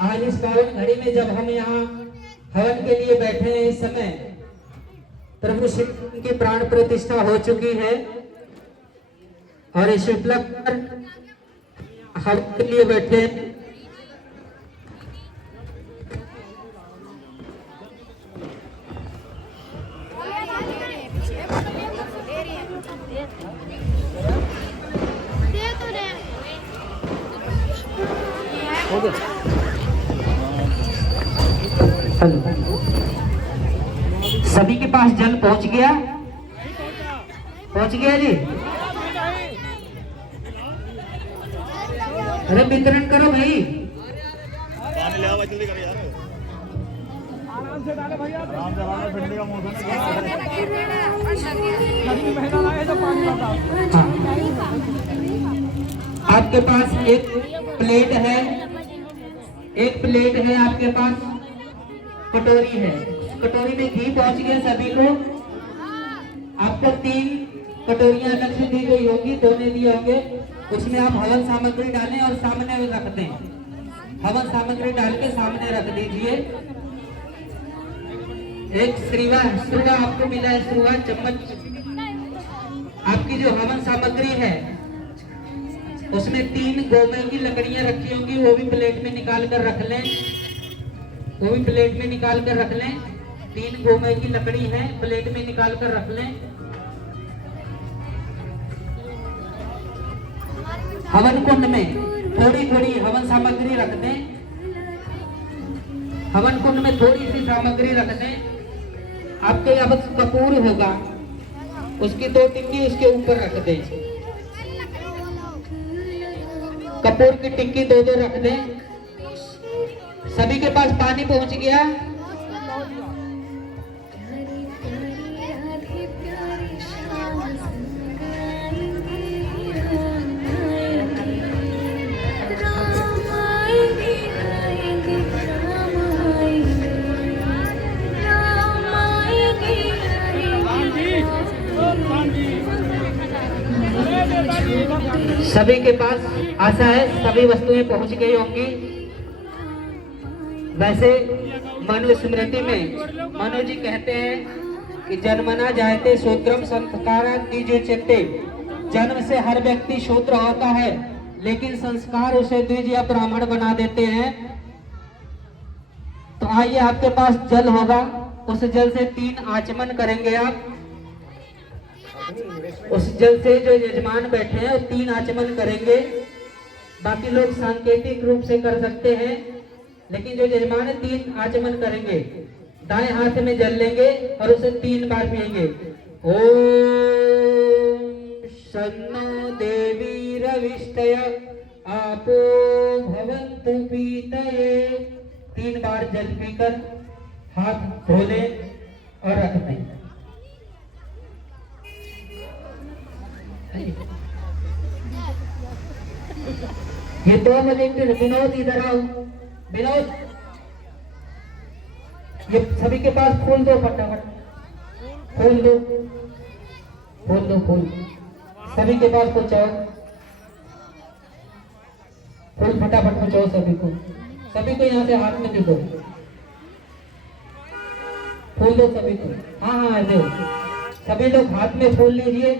आज इस पावन घड़ी में जब हम यहाँ हवन के लिए बैठे हैं, इस समय प्रभु श्री की प्राण प्रतिष्ठा हो चुकी है और इस उपलक्ष्य पर हवन के लिए बैठे हैं। सभी के पास जल पहुंच गया? पहुंच गया जी? अरे वितरण करो भाई। पानी ले आओ, जल्दी करो यार। आराम से डाले भैया, आराम से ठंडी का मौसम हाँ। आपके पास एक प्लेट है, एक प्लेट है आपके पास, कटोरी है, कटोरी में घी पहुंच गया सभी को। आपको 3 कटोरियां अलग से दी गई होगी, दोने दिए होंगे, उसमें आप हवन सामग्री डालें और सामने रख दें। हवन सामग्री डाल के सामने रख दीजिए। एक श्रीवा आपको मिला है, श्रीवा चम्मच। आपकी जो हवन सामग्री है उसमें 3 गोमे की लकड़ियां रखी होंगी, वो भी प्लेट में निकाल कर रख लें, वो भी प्लेट में निकाल कर रख लें। 3 गोमे की लकड़ी है, प्लेट में निकाल कर रख लें। हवन कुंड में थोड़ी थोड़ी हवन सामग्री रख दें। हवन कुंड में थोड़ी सी सामग्री रख दें। आपके यहाँ बस कपूर होगा, उसकी 2 टिक्की उसके ऊपर रख दें। कपूर की टिक्की 2-2 रख दें। सभी के पास पानी पहुंच गया? सभी के पास आशा है सभी वस्तुएं पहुंच गई होंगी। वैसे मनुस्मृति में मनु जी कहते हैं कि जन्मना जायते शूद्रम संस्कारा द्विजोच्यते। जन्म से हर व्यक्ति शूद्र होता है, लेकिन संस्कार उसे द्विज या ब्राह्मण बना देते हैं। तो आइए, आपके पास जल होगा, उस जल से 3 आचमन करेंगे आप। उस जल से जो यजमान बैठे हैं वो 3 आचमन करेंगे। बाकी लोग सांकेतिक रूप से कर सकते हैं, लेकिन जो यजमान है 3 आचमन करेंगे। दाएं हाथ में जल लेंगे और उसे 3 बार पिएंगे। ओम शन्नो देवी रविष्टय आपो भवन्तु पीतये। 3 बार जल पीकर हाथ धो लें और रख दें। ये 2 वॉलंटियर, विनोद इधर आओ। विनोद, ये सभी के पास फूल दो, फटाफट फूल दो, फूल दो, फूल सभी के पास पहुंचाओ। फूल फटाफट पहुंचाओ सभी को यहाँ से हाथ में दो। फूल दो सभी को। हाँ, दो। सभी लोग हाथ में फूल लीजिए।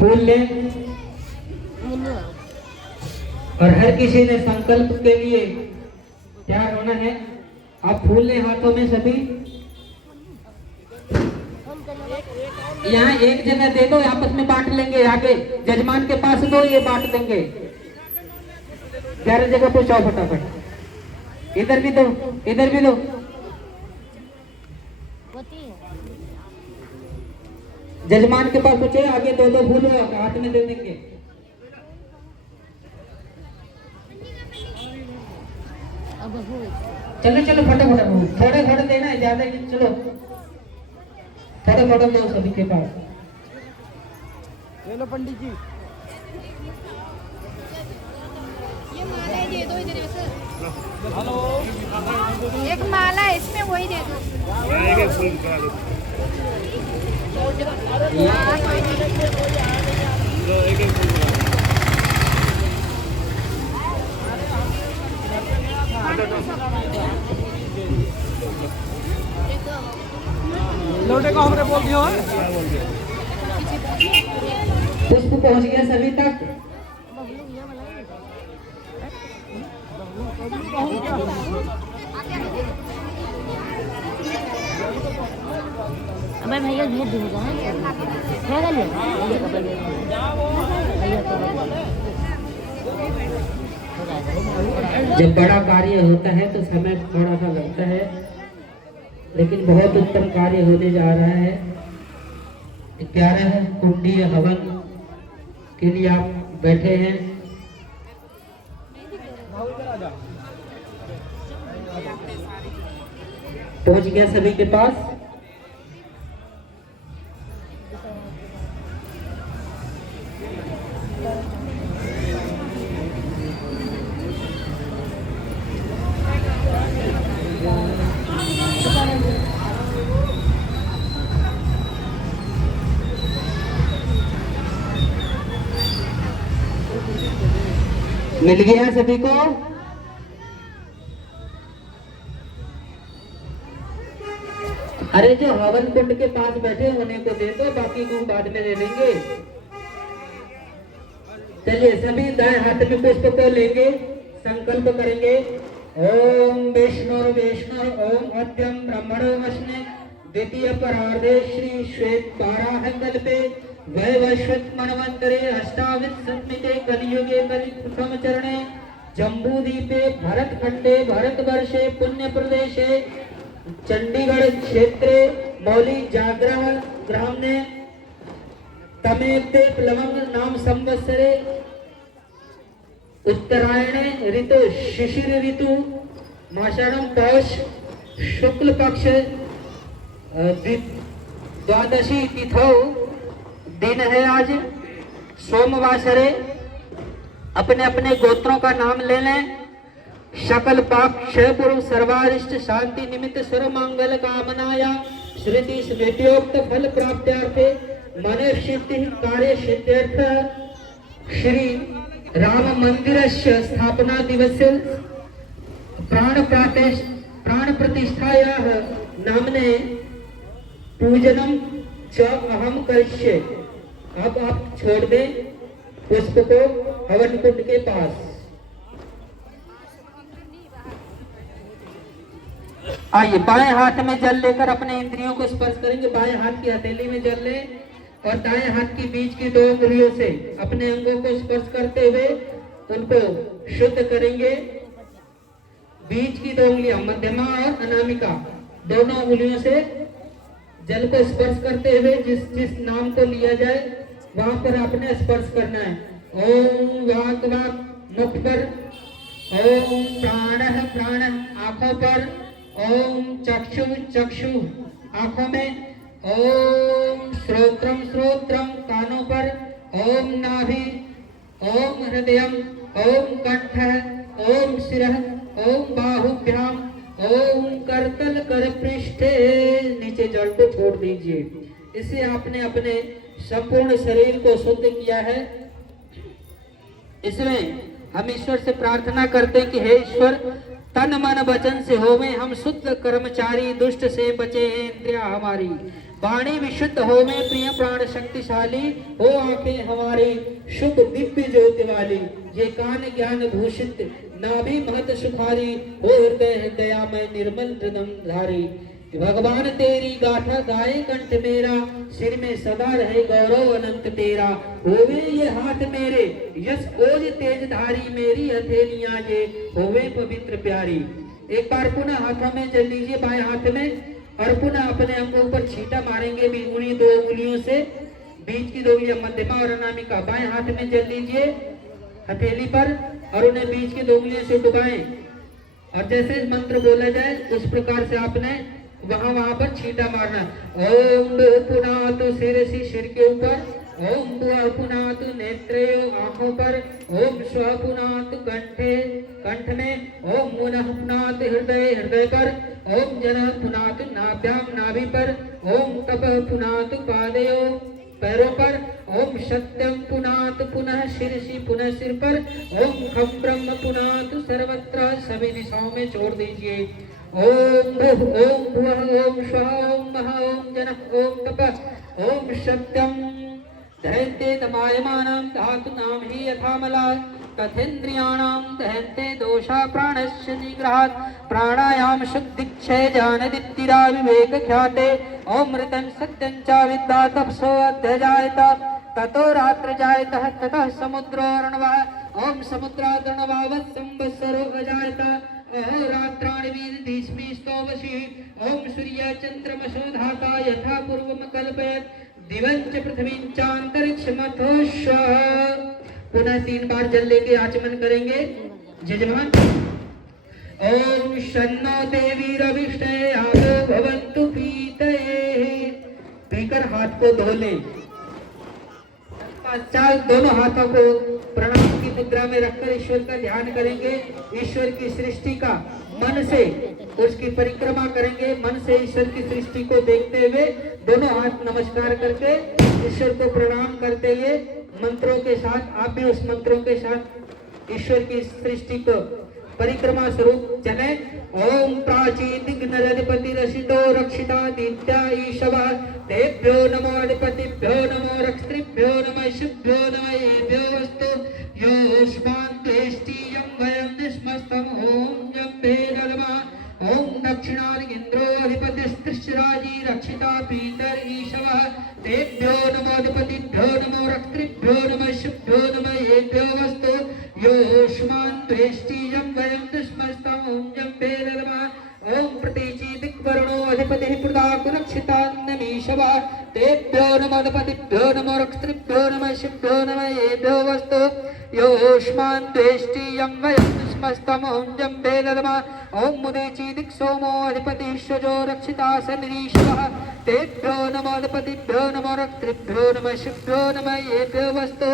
फूल लें और हर किसी ने संकल्प के लिए तैयार होना है। आप फूल लें हाथों में सभी। यहाँ एक जगह दे दो, आपस में बांट लेंगे। आगे जजमान के पास दो, ये बांट देंगे। 11 जगह पहुंचाओ फटाफट। इधर भी दो, इधर भी दो। जजमान के पास पहुंचे, आगे 2-2 फूल हाथ में दे देंगे। चलो चलो फटाफट, थोड़े थोड़े देना है, ज्यादा नहीं। चलो थोड़े थोड़े दो सभी के पास। ले लो पंडित जी। ये माला दे दो इधर से। हेलो, एक माला है इसमें, वही दे दो। फूल करा दो। लौटे को हमने बोल दिया पुष्प पहुंच गया सभी तक। अबे भैया भेज दूंगा भैया ले भैया कपड़े भेज जब बड़ा कार्य होता है तो समय थोड़ा सा लगता है, लेकिन बहुत उत्तम कार्य होने जा रहा है। 11 कुंडीय हवन के लिए आप बैठे हैं। पहुंच गया सभी के पास। मिल गया सभी को। अरे जो हवन कुंड के पास बैठे उन्हें को दे दो, बाकी को बाद में ले लेंगे। चलिए सभी दाएं हाथ में पुष्प को लेंगे, संकल्प करेंगे। ओम विष्णु विष्णु ओम अद्यम ब्रह्मणो वष्णे द्वितीय परार्धे श्री श्वेत 12 कल्पे वैवस्वत मनवंतरे अष्टाविंशतिते कलियुगे कलिप्रथम चरणे जम्बूद्वीपे भरतखंडे भारतवर्षे पुण्य प्रदेशे चंडीगढ़ क्षेत्रे मौली जागरण ग्रामने तमेते प्लवंग नाम संवत्सरे उत्तरायणे ऋतु शिशिर ऋतु माषाढ़म पौष शुक्ल पक्ष द्वादशी तिथौ दिन है आज सोमवासरे। अपने अपने गोत्रों का नाम ले लें। सकल पाप क्षय पूर्व सर्वारिष्ट शांति निमित्त सर्व मंगल कामनाया श्रुति स्मृत्योक्त फल प्राप्त्यार्थे मन सिद्धि कार्य सिद्ध्यर्थ श्री राम मंदिरस्य स्थापना दिवस्य प्राण प्रतिष्ठायाः नामने पूजनम च अहम करिष्ये। अब आप छोड़ दें पुष्प को हवन कुंड के पास। आइए बाएं हाथ में जल लेकर अपने इंद्रियों को स्पर्श करेंगे। बाएं हाथ की हथेली में जल लें और दाएं हाथ की बीच की 2 उंगलियों से अपने अंगों को स्पर्श करते हुए उनको शुद्ध करेंगे। बीच की 2 उंगलियां मध्यमा और अनामिका दोनों उंगलियों से जल को स्पर्श करते हुए जिस नाम को लिया जाए वहां पर आपने स्पर्श करना है। ओम वाक मुख पर, ओम प्राण आंखों पर, ओम चक्षु आंखों में, ओम श्रोत्रम कानों पर, ओम नाभि, ओम हृदयम, ओम कंठ, ओम शिरः, ओम बाहुभ्याम, ओम करतल कर पृष्ठे। नीचे जल को छोड़ दीजिए। इससे आपने अपने संपूर्ण शरीर को शुद्ध किया है। इसमें हम ईश्वर से प्रार्थना करते हैं कि हे ईश्वर तन मन वचन से होवे हम शुद्ध कर्मचारी, दुष्ट से बचे इंद्रिया हमारी, वाणी विशुद्ध होवे प्रिय प्राण शक्तिशाली, हो आंखें हमारी शुभ दिव्य ज्योति वाली, ये कान ज्ञान भूषित नाभि महत सुखारी, हो हृदय दयामय निर्मल हृदय धारी। भगवान तेरी गाथा गाए कंठ मेरा, सिर में सदा रहे गौरव अनंत तेरा, होवे ये हाथ मेरे यश ओज तेज धारी, मेरी हथेलियां ये होवे पवित्र प्यारी। एक बार पुनः हाथों में जल लीजिए बाएं हाथ में और पुनः अपने अंगों पर छींटा मारेंगे भी उन्हीं 2 उंगलियों से। बीच की 2 उंगलियां मध्यमा और अनामिका बाएं हाथ में जल लीजिए हथेली पर और उन्हें बीच की 2 उंगलियों से डुबाएं और जैसे मंत्र बोला जाए उस प्रकार से आपने वहां पर छींटा मारना। ओम पुनः तो सिर के ऊपर ओम भुवः पुनातु नेत्रेयो आंखों पर, ओम स्वः पुनातु कंठे कंठ में, ओम मुनः पुनातु हृदय हृदय पर, ओम जनः पुनातु नाभ्यां नाभि पर, ओम तपः पुनातु पादयो पैरों पर, ओम सत्यम पुनातु पुनः शिरसि पुनः सिर पर, ओम खम ब्रह्म पुनातु सर्वत्र सभी दिशाओं में छोड़ दीजिए। ओम भुः ओम भुवः ओम स्वः ओम महः ओम जनः ओम तपः ओम सत्यम दहन्ते दमायमानं धातूनां हि यथा मलात् तथेन्द्रियाणां दहन्ते दोषा प्राणस्य निग्रहात् प्राणायाम शुद्धिक्षय जानदीप्तिदा विवेक ख्याते अमृतं सत्यं च विद्या तपसो अध्यजायत ततो रात्र जायतः ततः समुद्रोऽर्णवः ओम समुद्रादर्णवावत् संवत्सरो अजायत अहोरात्राणि विदधिस्मि स्तोवसि ओम सूर्य चन्द्रमसो धाता यथा पूर्वं कल्पयत् दिवंच पृथ्वीं चांतरिक्षमथोश्व। पुनः 3 बार जल लेके आचमन करेंगे। जजमान ओम शन्नो देवी रविष्टे आवो भवन्तु पीतये। पीकर हाथ को धो ले। पश्चात दोनों हाथों को प्रणाम की मुद्रा में रखकर ईश्वर का ध्यान करेंगे। ईश्वर की सृष्टि का मन से उसकी परिक्रमा करेंगे। मन से ईश्वर की सृष्टि को देखते हुए दोनों हाथ नमस्कार करके ईश्वर को प्रणाम करते हुए मंत्रों के साथ आप भी उस मंत्रों के साथ ईश्वर की सृष्टि को परिक्रमा स्वरूप चले। ओम प्राचीदिग्नरधिपति रसितो रक्षितादित्या ईशवः तेभ्यो नमो अधिपतिभ्यो नमो रक्षितृभ्यो नमः शुभ्यो नमः येभ्यो वस्तु योऽस्मान् द्वेष्टियं वयं निस्मस्तम् ओम जम्बे नमः। ओम दक्षिणादिन्द्रो अधिपतिस्त्रिशराजी रक्षिता पीतर ईशवः तेभ्यो नमो अधिपतिभ्यो नमो रक्षितृभ्यो नमः शुभ्यो नमः येभ्यो वस्तु योऽस्मान् द्वेष्टियं वयं निस्मस्तम् ओम जम्बे नमः। ओम प्रतीचि दिक्वरुणो अधिपतिः प्रदाकुरक्षितान्नमीशवः तेभ्यो नमो अधिपतिभ्यो नमो रक्षितृभ्यो नमः शुभ्यो नमः येभ्यो वस्तु योऽस्मान् द्वेष्टियं वयं निस्मस्तम् ओम जम्बे नमः। ओम मुदीचि दिक्सोमो अधिपतिः स्वजो रक्षितासनिरीशवः तेभ्यो नमो अधिपतिभ्यो नमो रक्षितृभ्यो नमः शुभ्यो नमः येभ्यो वस्तु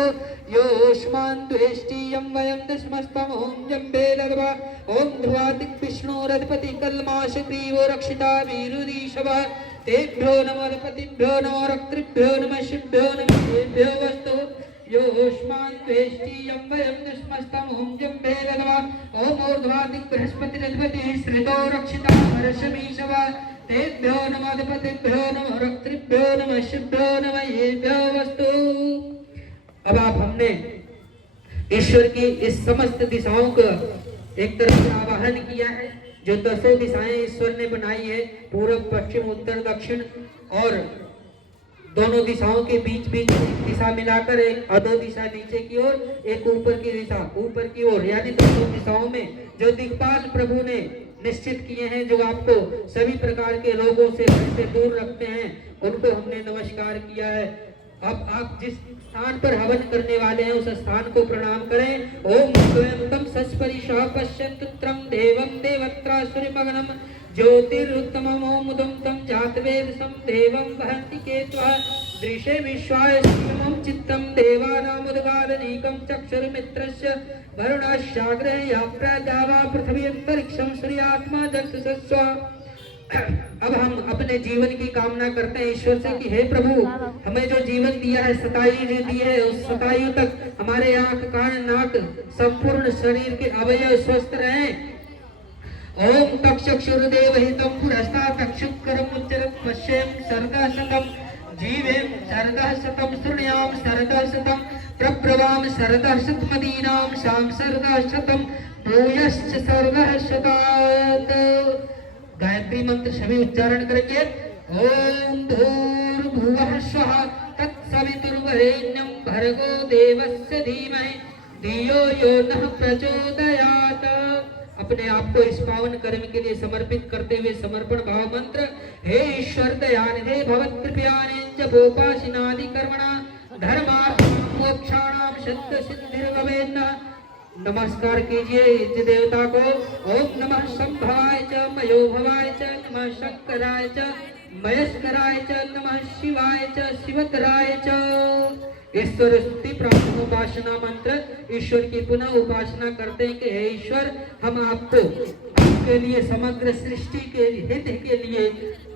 योऽस्मान् द्वेष्टियं वयं निस्मस्तम् ओम जम्बे नमः। ओम ध्रुवादिक् विष्णोरधिपति कल्माशग्रीवो रक्षिता वीरुरीशवः तेभ्यो नमो अधिपतिभ्यो नमो रक्षितृभ्यो नमः शुभ्यो नमः येभ्यो वस्तु योऽस्मान् द्वेष्टियं वयं निस्मस्तम् ओम जम्बे नमः। ओम ऊर्ध्वादिक् बृहस्पतिरधिपतिः श्रितो रक्षिता हर्षमीशवः तेभ्यो नमो अधिपतिभ्यो नमो रक्षितृभ्यो नमः शुभ्यो नमः येभ्यो वस्तु। अब आप हमने ईश्वर की इस समस्त दिशाओं को एक तरफ से आवाहन किया है। जो 10 दिशाएं ईश्वर ने बनाई है, पूर्व पश्चिम उत्तर दक्षिण, और दोनों दिशाओं के बीच बीच दिशा मिलाकर एक अधो दिशा नीचे की ओर, एक ऊपर की दिशा ऊपर की ओर, यानी दोनों दिशाओं में जो दिक्पाल प्रभु ने निश्चित किए हैं, जो आपको सभी प्रकार के रोगों से दूर रखते हैं, उनको हमने नमस्कार किया है। अब आप जिस स्थान पर हवन करने वाले हैं उस स्थान को प्रणाम करें। ओम स्वयं तम सस्परिशः पश्यन्तु त्रं देवं देवत्रा सूर्यमग्नं ज्योतिरुत्तमम् ओम उदं तं जातवेदसं देवं वहन्ति केतवः दृशे विश्वाय शिवमं चित्तं देवानामुद्गादनीकं चक्षुर्मित्रस्य वरुणस्याग्रे याप्रादावा पृथ्वी अंतरिक्षं सूर्यात्मा जगत्सस्वा। अब हम अपने जीवन की कामना करते हैं ईश्वर से कि हे प्रभु, हमें जो जीवन दिया है, शतायु जो दी है, उस शतायु तक हमारे आंख कान नाक संपूर्ण शरीर के अवयव स्वस्थ रहें। ओम तक्षुरुदेव हितं पुरस्ता तक्षुकरम् उच्चरत् पश्येम शरदः शतं जीवेम शरदः शतं शृणुयाम शरदः शतं प्रब्रवाम शरदः शतमदीनां शाम शरदः शतं भूयश्च शरदः शतात्। गायत्री मंत्र सभी उच्चारण करेंगे। ओम भूर्भुवः स्वः तत्सवितुर्वरेण्यं भर्गो देवस्य धीमहि धियो यो नः प्रचोदयात्। अपने आप को इस पावन कर्म के लिए समर्पित करते हुए समर्पण भाव मंत्र। हे ईश्वर दयानिधे भवत्कृपयानेन भोपासिनादि कर्मणा धर्मार्थ मोक्षाणां सत्य सिद्धिर्भवेन्न। नमस्कार कीजिए इष्ट देवता को। ओम नमः संभवाय च मयो भवाय च नमः शंकराय च मयस्कराय च नमः शिवाय च शिवतराय च। ईश्वर स्तुति प्रार्थना उपासना मंत्र ईश्वर की पुनः उपासना करते हैं कि हे ईश्वर, हम आपको आपके लिए समग्र सृष्टि के हित के लिए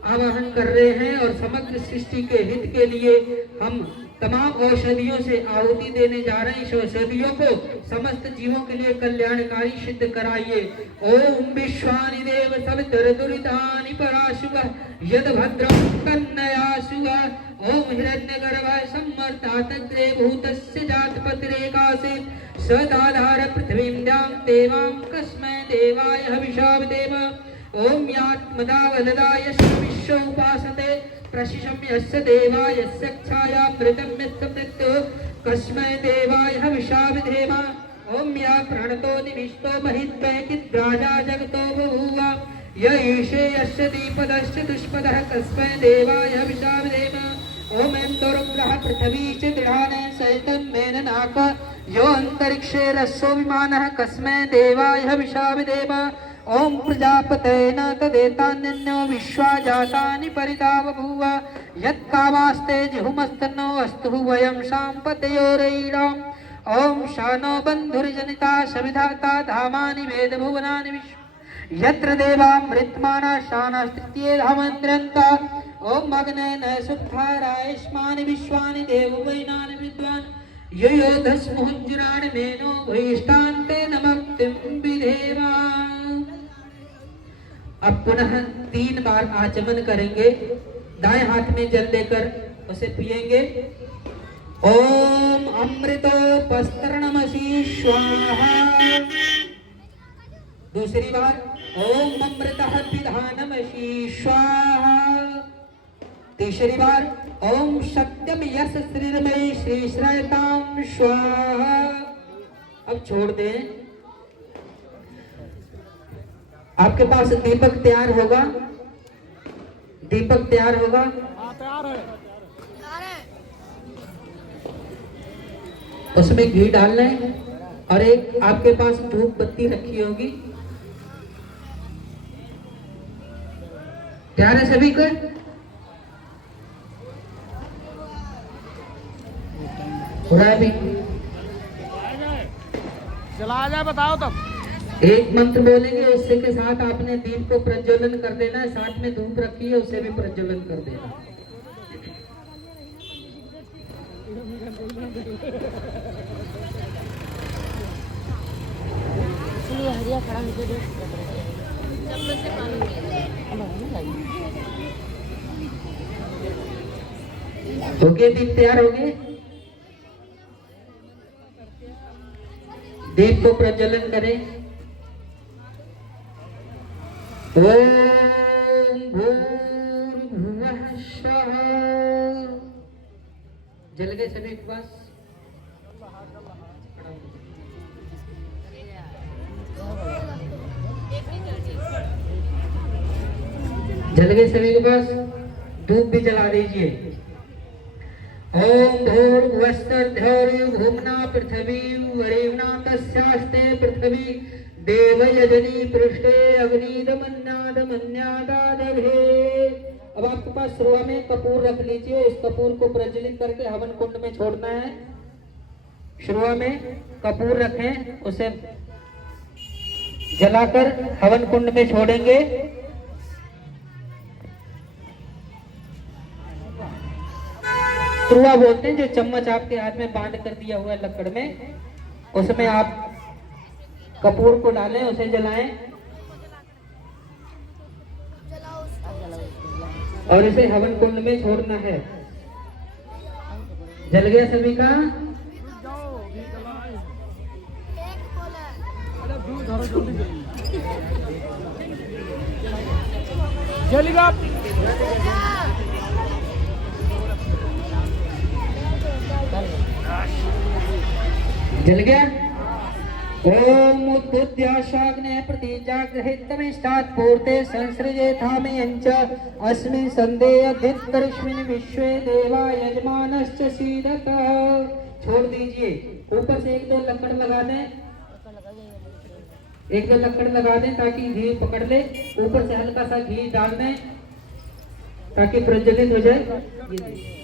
आवाहन कर रहे हैं और समग्र सृष्टि के हित के लिए हम तमाम औषधियों से आहुति देने जा रहे हैं। इस औषधियों को समस्त जीवों के लिए कल्याणकारी सिद्ध कराइए। ओम विश्वानि देव सवितर दुरितानि पराशुभ यद भद्रं कन्नयाशुभ। ओम हिरण्यगर्भाय सम्मर्तातग्रे भूतस्य जातपतिरेकासे सदाधार पृथ्वीं द्यां देवां कस्मै देवाय हविषा विदेम। ओम यात्मदा वलदा यस्य विश्व उपासते प्रशिशं यस्य देवा यस्य छायामृतं यस्य मृत्यु कस्मै देवाय हविषा विधेम। ओम या प्रणतो निविष्टो महित्वैकिद्राजा जगतो बभूव य ईशे यस्य दीपदस्य दुष्पदः कस्मै देवाय हविषा विधेम। ओम इंद्रग्रह पृथ्वी च दृढाने सहितं मेननाक यो अंतरिक्षे रस्सो विमानः कस्मै देवाय हविषा विधेम। ओम प्रजापतये तदेतान्यो विश्वा जातानि परिता बभूव यत्कामास्ते जिहुमस्तनो अस्तु वयं शाम्पतयोरैराम्। ओम शानो बन्धुर्जनिता सविधाता धामानि वेदभुवनानि विश्व यत्र देवामृतमाना शानास्तृतीये धामन्द्रन्ता। ओम अग्ने न सुखारायष्मानि विश्वानि देववैनानि विद्वान् योधस्मुञ्जुराणि मेनो भूयिष्ठान्ते नमक्तिं विधेमा। अब पुनः 3 बार आचमन करेंगे। दाएं हाथ में जल लेकर उसे पिएंगे। ओम अमृतोपस्तरणमसि स्वाहा। दूसरी बार ओम अमृतः पिधानमसि स्वाहा। तीसरी बार ओम सत्यम यश श्रीर्मयी श्री श्रयताम स्वाहा। अब छोड़ दें। आपके पास दीपक तैयार होगा, दीपक तैयार होगा। तैयार है। उसमें घी डालना है और एक आपके पास धूप बत्ती रखी होगी। तैयार है सभी को? हो रहा है अभी? चला जाए बताओ तब। एक मंत्र बोलेंगे, उससे के साथ आपने दीप को प्रज्वलन कर देना है। साथ में धूप रखी है, उसे भी प्रज्वलन कर देना। हरिया खड़ा हो गए? दीप तैयार हो गए? दीप को प्रज्वलन करें। ओम भूर्भुवः स्वः। जल गए सभी के पास? जल गए सभी के पास? धूप भी जला दीजिए। ओम भूर्भुवस्सर्धौर्य भूम्ना पृथ्वी वरेण्या तस्यास्ते पृथ्वी देवयजनी पृष्ठे अग्निदमन्यादमन्यादादघे। अब आपके पास शुरुआत में कपूर रख लीजिए। इस कपूर को प्रज्वलित करके हवन कुंड में छोड़ना है। शुरुआत में कपूर रखें, उसे जलाकर हवन कुंड में छोड़ेंगे। तुरुआ बोलते हैं, जो चम्मच आपके हाथ में बांध कर दिया हुआ है लकड़ में, उसमें आप कपूर को डालें, उसे जलाएं और इसे हवन कुंड में छोड़ना है। जल गया सभी का? जलेगा। जल गया? ओम उद्बुद्ध्याशाग्ने प्रतिजागृहितमिष्टात् पूर्ते संसृजेथामयञ्च अस्मिन् सन्देहधित्तरस्मिन् विश्वे देवा यजमानश्च सीदत। छोड़ दीजिए। ऊपर से 1-2 लकड़ लगा दें, 1-2 लकड़ लगा दें ताकि घी पकड़ ले। ऊपर से हल्का सा घी डाल दें ताकि प्रज्वलित हो जाए। ये देखिए।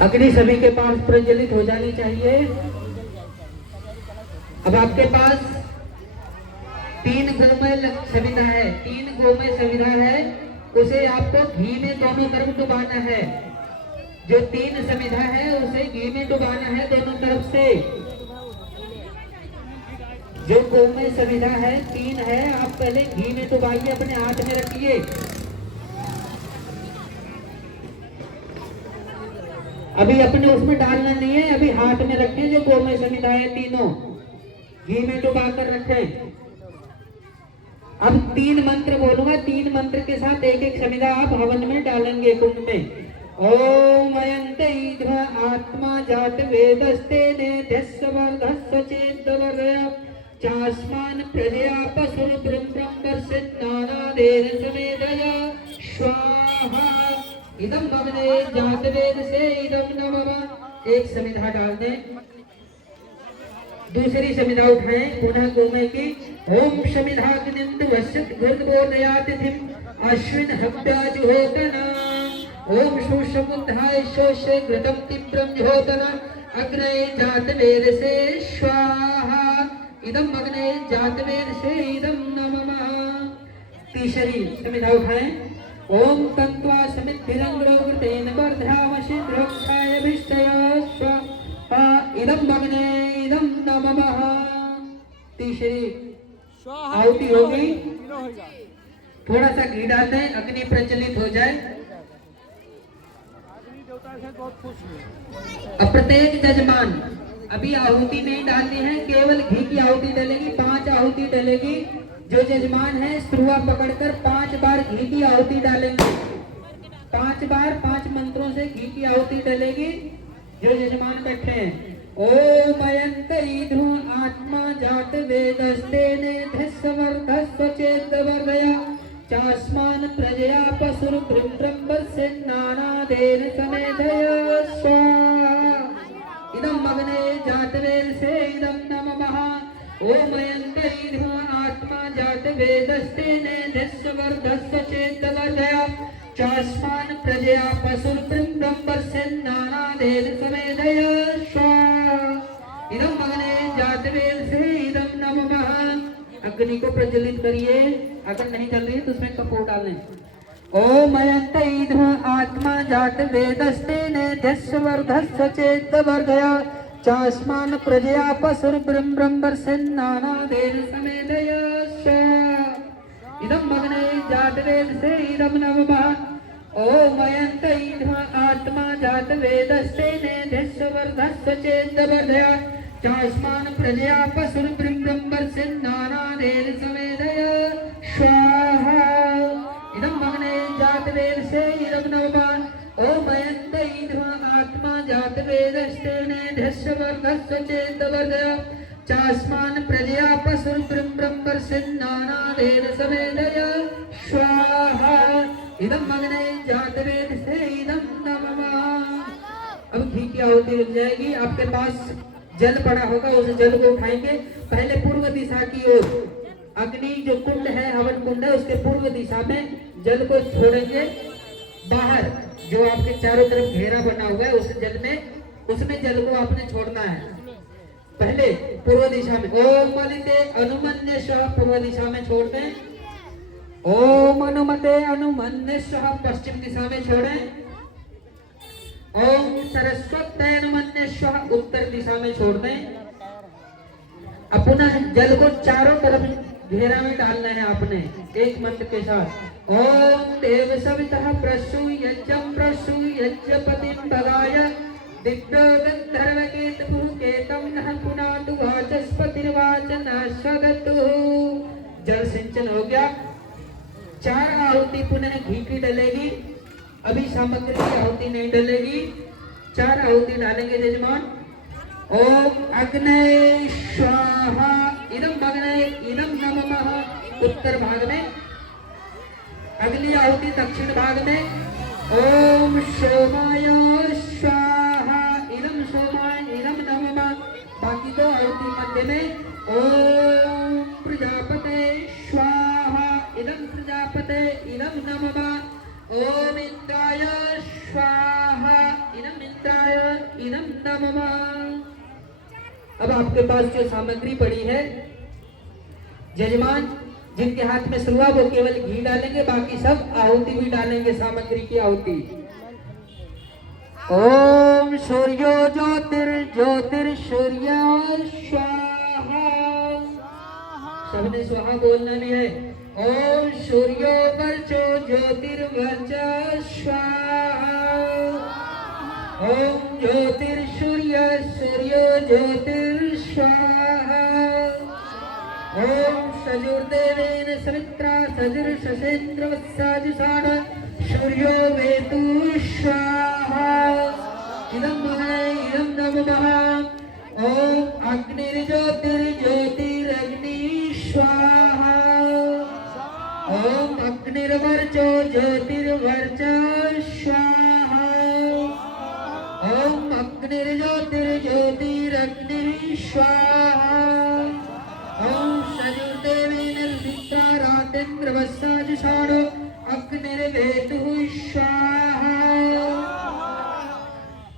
अग्नि सभी के पास प्रज्वलित हो जानी चाहिए। अब आपके पास 3 गोमय सविधा है, 3 गोमय सविधा है, उसे आपको घी में दोनों तरफ डुबाना है। जो 3 सविधा है उसे घी में डुबाना है दोनों तरफ से। जो गोमय सविधा है 3 है, आप पहले घी में डुबाइए, अपने हाथ में रखिए। अभी अपने उसमें डालना नहीं है, अभी हाथ में रखें। जो गोमय सविधा है तीनों घी में डुबा कर रखें। अब 3 मंत्र बोलूंगा, 3 मंत्र के साथ एक एक सविधा आप हवन में डालेंगे, कुंड में। ओम अयंत आत्मा जात वेदस्ते नेध्यस्वर्धस्व चेद्वर्धय चास्मान प्रजया पशुर ब्रह्मवर्ष नानादेन समेदय स्वाहा इदं भवने जात वेद से इदं नमः। एक समिधा डाल दें। दूसरी समिधा उठाएं पुनः गोमय की। ओम समिधाग्निं वश्यत घृतबोधयातिथिं अश्विन हव्याजुहोतना ओम शोषमुद्धाय शोषे घृतं तीव्रं जुहोतना अग्ने जात वेद से स्वाहा इदं अग्ने जात वेद से इदं नमः। तीसरी समिधा उठाएं। ओम तन्त्वा समिद्धिरंग्रवृतेन वर्धावशिद्रोक्षाय विष्टय स्वाहा इदं अग्ने इदं नमः। तीसरी आहुति होगी। थोड़ा सा घी डालते हैं, अग्नि प्रज्वलित हो जाए। अब प्रत्येक जजमान अभी आहुति नहीं डालनी है, केवल घी की आहुति डलेगी। 5 आहुति डलेगी। जो जजमान है स्त्रुआ पकड़कर 5 बार घी की आहुति डालेंगे। 5 बार 5 मंत्रों से घी की आहुति डलेगी। जो जजमान बैठे हैं। ओम अयंत ईध्रु आत्मा जात वेदस्ते नेध्यस्वर्धस्व चेद्वर्धय चास्मान प्रजया पशुर ब्रह्मवर्ष नानादेन समेधय स्वाहा इदं अग्ने जात वेद से इदं नमः। ओम अयंत ईध्रु आत्मा जात वेदस्ते नेध्यस्वर्धस्व चेद्वर्धय चास्मान प्रजया पशुर ब्रह्मवर्ष नानादेन समेधय स्वाहा इदं अग्ने जात वेद से इदं नमः। अग्नि को प्रज्वलित करिए। अगर नहीं चल रही है तो उसमें कपूर डालें। ओम अयंत ईध्रु आत्मा जात वेदस्ते नेध्यस्वर्धस्व चेद्वर्धय चास्मान प्रजया पशुर ब्रह्मवर्ष नानादेन समेधय स्वाहा इदं अग्ने जात वेद से इदं नमः। ओम अयंत ईध्रु आत्मा जात वेदस्ते नेध्यस्वर्धस्व चेद्वर्धय चास्मान प्रजया पशुर ब्रह्मवर्ष नानादेन समेधय स्वाहा इदं अग्ने जात वेद से इदं नमः। ओम अयंत ईध्रु आत्मा जात वेदस्ते नेध्यस्वर्धस्व चेद्वर्धय चास्मान प्रजया पशुर ब्रह्मवर्ष नानादेन समेधय स्वाहा इदं अग्ने जात वेद से इदं नमः। अब घी की आहुति लग जाएगी। आपके पास जल पड़ा होगा, उस जल को उठाएंगे। पहले पूर्व दिशा की ओर, अग्नि जो कुंड है, हवन कुंड है, उसके पूर्व दिशा में जल को छोड़ेंगे। बाहर जो आपके चारों तरफ घेरा बना हुआ है उस जल में, उसमें जल को आपने छोड़ना है। पहले पूर्व दिशा में ओम मलिते अनुमन्य स्वाहा पूर्व दिशा में छोड़ दें। ओम अनुमते अनुमन्य स्वाहा पश्चिम दिशा में छोड़ें। ओम सरस्वती अनुमन्य स्वाहा उत्तर दिशा में छोड़ दें। अब पुनः जल को चारों तरफ घेरा में डालना है आपने एक मंत्र के साथ। ओम देव सवितः प्रसूयज्जं प्रसूयज्जपतिं भगाय दिव्यो गंधर्वकेतपुरुकेतं नः पुनातु वाचस्पतिर्वाचनः स्वगतुः। जल सिंचन हो गया। 4 आहुति पुनः घी की डलेगी। अभी सामग्री की आहुति नहीं डलेगी। 4 आहुति डालेंगे जजमान। ओम अग्ने स्वाहा इदं अग्ने इदं नमः उत्तर भाग में। अगली आहुति दक्षिण भाग में। ओम सोमाय स्वाहा इदं सोमाय इदं नमः। बाकी 2 आहुति मध्य में। ओम प्रजापते स्वाहा इदं प्रजापते इदं नमः ओम इंद्राय स्वाहा इदं इंद्राय इदं नमः। अब आपके पास जो सामग्री पड़ी है, जजमान जिनके हाथ में सुरुआ वो केवल घी डालेंगे, बाकी सब आहुति भी डालेंगे, सामग्री की आहुति। ओम सूर्यो ज्योतिर्सूर्य स्वाहा, सबने स्वाहा बोलना भी है। ओम सूर्यो वर्चो ज्योतिर्वर्च स्वाहा ओम ज्योतिर्सूर्य सूर्यो ज्योतिर्स्वाहा ओम सजुर्देवेन सवित्रा सजुर्शसेन्द्रवत्साजुषाण सूर्यो वेतु स्वाहा इदं महे इदं नमः ओम अग्निर्ज्योतिर्ज्योतिरग्नि स्वाहा ओम अग्निर्वर्चो ज्योतिर्वर्च स्वाहा ओम अग्निर्ज्योतिर्ज्योतिरग्नि स्वाहा ओम सजुर्देवेन विद्यारातेन्द्रवत्साजुषाण अग्निर्वेतु स्वाहा।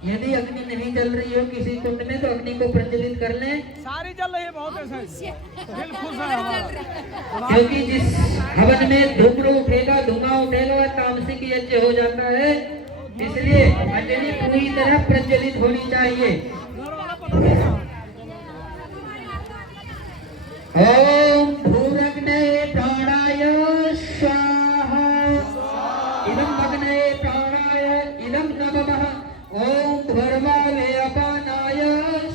यदि अग्नि नहीं जल रही हो किसी कुंड में तो अग्नि को प्रज्वलित कर लें। सारी जल रही है, बहुत है, दिल खुश है हमारा। क्योंकि जिस हवन में धूम्र उठेगा, धुआं उठेगा, वह तामसिक यज्ञ हो जाता है, इसलिए अंजलि पूरी तरह प्रज्वलित होनी चाहिए। ओम भूरग्ने प्राणाय स्वाहा इदं अग्ने प्राणाय इदं नमः ओम भर्वावे अपानाय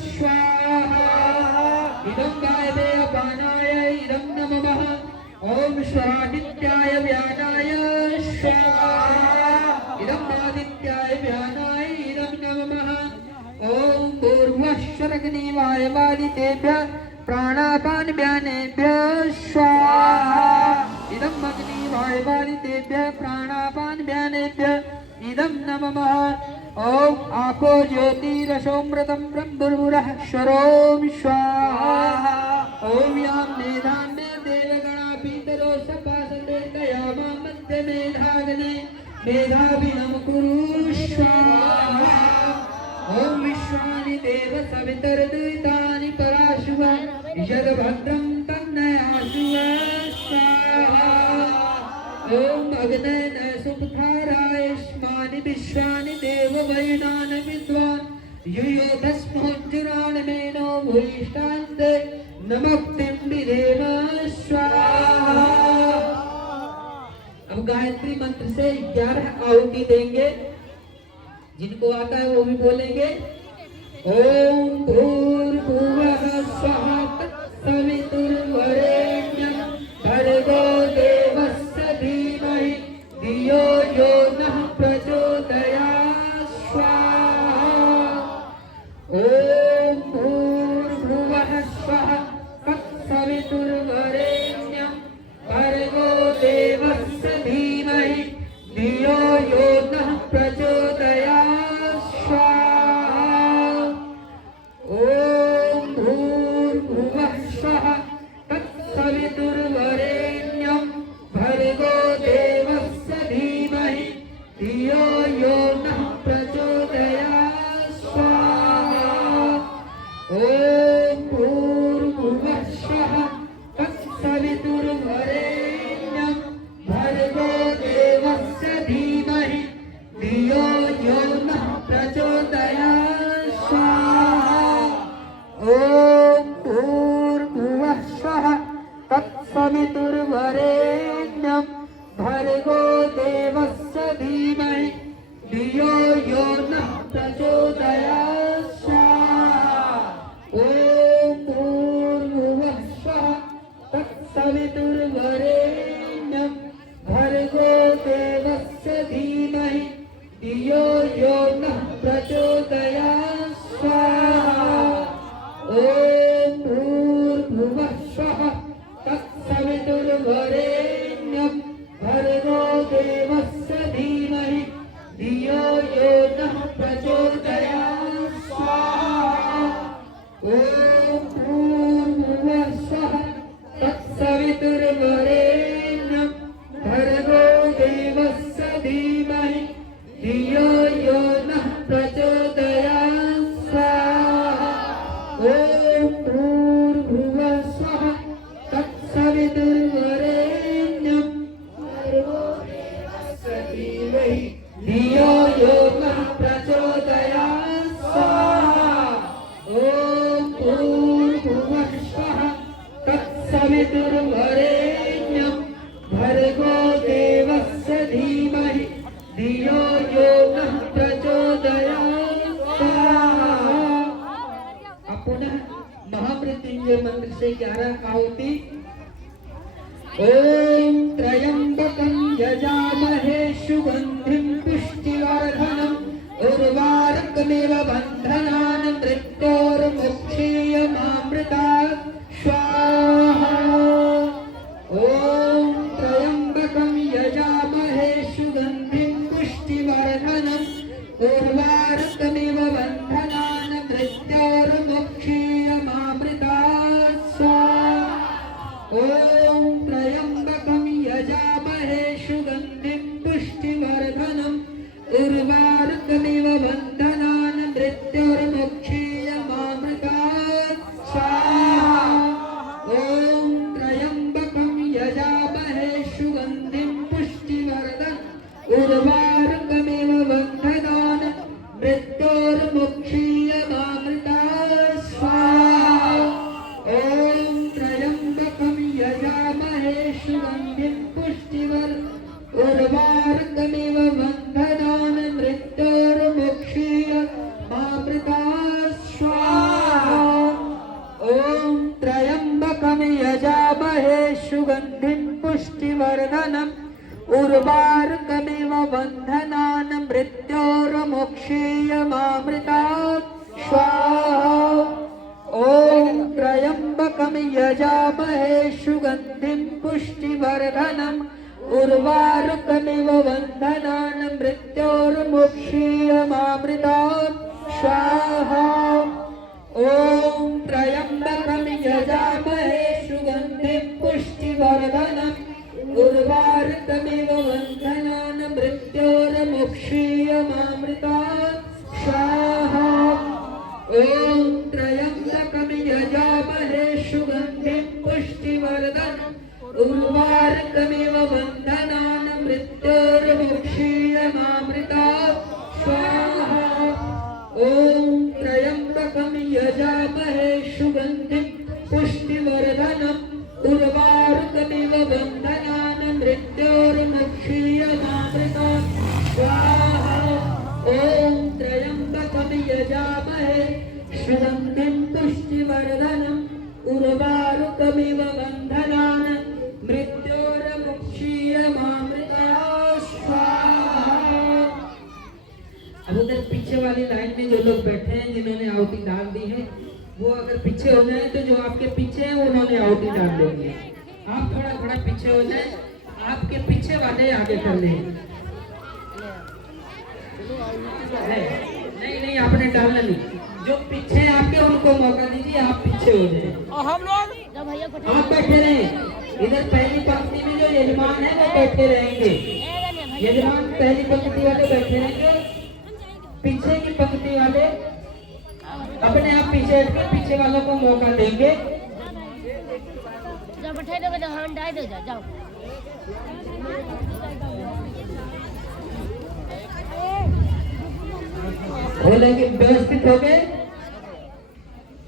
स्वाहा इदं वायवे अपानाय इदं नमः ओम स्वादित्याय व्यानाय स्वाहा इदं आदित्याय व्यानाय इदं नमः ओम पूर्वश्वरग्नि वायवादितेभ्यः प्राणापान व्यानेभ्यः स्वाहा इदं अग्नि वायवादितेभ्यः प्राणापान व्यानेभ्यः इदं नमः ओम आपो ज्योतिरसोमृतं ब्रह्मभुर्भुवः स्वरोम स्वाहा ओम यां मेधां देवगणा पीतरो सपासते दयामा मध्य मेधाग्ने मेधाभिनं कुरु स्वाहा ओम विश्वानि देव सवितर्दुहितानि पराशुव यद्भद्रं तन्नयाशुव स्वाहा ओम अग्नयन सुपथारायष्मानि विश्वानि देव वैनान विद्वान् युयोधस्मोज्जुरान् मेनो भूयिष्ठान्ते नमक्तिं विधेम स्वाहा। अब गायत्री मंत्र से 11 आहुति देंगे, जिनको आता है वो भी बोलेंगे। ओम भूर्भुवः स्वः तत्सवितुर्वरेण्यं भर्गो देवस्य धीमहि धियो यो नः प्रचोदयात् स्वाहा ओम भूर्भुवः स्वः तत्सवितुर्वरेण्यं भर्गो देवस्य धीमहि धियो यो नः प्रचोदयात् स्वाहा ओम भूर्भुवः स्वः तत्सवितुर्वरेण्यं भर्गो देवस्य धीमहि धियो यो नः प्रचोदयात् स्वाहा ओम भूर्भुवः स्वः तत्सवितुर्वरेण्यं भर्गो देवस्य धीमहि धियो यो नः प्रचोदयात् स्वाहा ओम भूर्भुवः स्वः तत्सवितुर्वरेण्यं भर्गो देवस्य धीमहि धियो यो नः प्रचोदयात् स्वाहा ओम भूर्भुवः स्वः तत्सवितुर्वरेण्यं भर्गो देवस्य धीमहि धियो यो नः प्रचोदयात् स्वाहा ओम भूर्भुवः स्वः तत्सवितुर्वरेण्यं भर्गो देवस्य धीमहि धियो यो नः प्रचोदयात् स्वाहा ओम भूर्भुवः स्वः ओम त्र्यंबकं यजामहे सुगंधिं पुष्टिवर्धनम् उर्वारुकमिव बन्धनान् मृत्योर्मुक्षीयमामृतात् स्वाहा। ओम त्र्यंबकं यजामहे सुगंधिं पुष्टिवर्धनम् उर्वारुकमिव बन्धनान् मृत्योर्मुक्षीयमामृतात् स्वाहा। ओम त्र्यंबकं यजामहे सुगंधिं पुष्टिवर्धनम् उर्वारुकमिव बन्धनान् मृत्योर्मुक्षीयमामृतात् स्वाहा। ओम त्र्यंबकं यजामहे सुगंधिं पुष्टिवर्धनम् उर्वारुकमिव बन्धनान् मृत्योर्मुक्षीयमामृतात् स्वाहा। ओम त्र्यंबकं यजामहे सुगंधिं पुष्टिवर्धनम् उर्वारुकमिव बन्धनान् मृत्योर्मुक्षीयमामृतात् स्वाहा। ओम त्र्यंबकं यजामहे सुगंधिं पुष्टिवर्धनम् उर्वारुकमिव बन्धनान् मृत्योर्मुक्षीयमामृतात् स्वाहा। ओम त्र्यंबकं यजामहे सुगंधिं पुष्टिवर्धनम् उर्वारुकमिव बन्धनान् मृत्योर्मुक्षीयमामृतात् स्वाहा। ओम त्र्यंबकं यजामहे सुगंधिं पुष्टिवर्धनम् उर्वारुकमिव बन्धनान् मृत्योर्मुक्षीयमामृतात् स्वाहा। ओम त्र्यंबकं यजामहे सुगंधिं पुष्टिवर्धनम् उर्वारुकमिव बन्धनान् मृत्योर्मुक्षीयमामृतात् स्वाहा। ओम त्र्यंबकं यजामहे सुगंधिं पुष्टिवर्धनम् उर्वारुकमिव बन्धनान् मृत्योर्मुक्षीयमामृतात् स्वाहा। ओम त्र्यंबकं यजामहे सुगंधिं पुष्टिवर्धनम् उर्वारुकमिव बन्धनान् मृत्योर्मुक्षीयमामृतात् स्वाहा। अब उधर पीछे वाली लाइन में जो लोग बैठे हैं जिन्होंने आहुति डाल दी है वो अगर पीछे हो जाए तो जो आपके पीछे हैं उन्होंने आहुति डाल देंगे। आप थोड़ा थोड़ा पीछे हो जाए, आपके पीछे वाले आगे कर लें। नहीं नहीं आपने डालना नहीं, जो पीछे आपके उनको मौका दीजिए, आप पीछे हो जाए। और हम लोग आप बैठे रहें, इधर पहली पंक्ति में जो यजमान है वो बैठे रहेंगे। यजमान पहली पंक्ति वाले बैठे रहेंगे, पीछे की पंक्ति वाले अपने आप पीछे हट के पीछे वालों को मौका देंगे। जब बैठे दोगे तो हम डाल दो जाओ। बोलेंगे व्यवस्थित हो गए,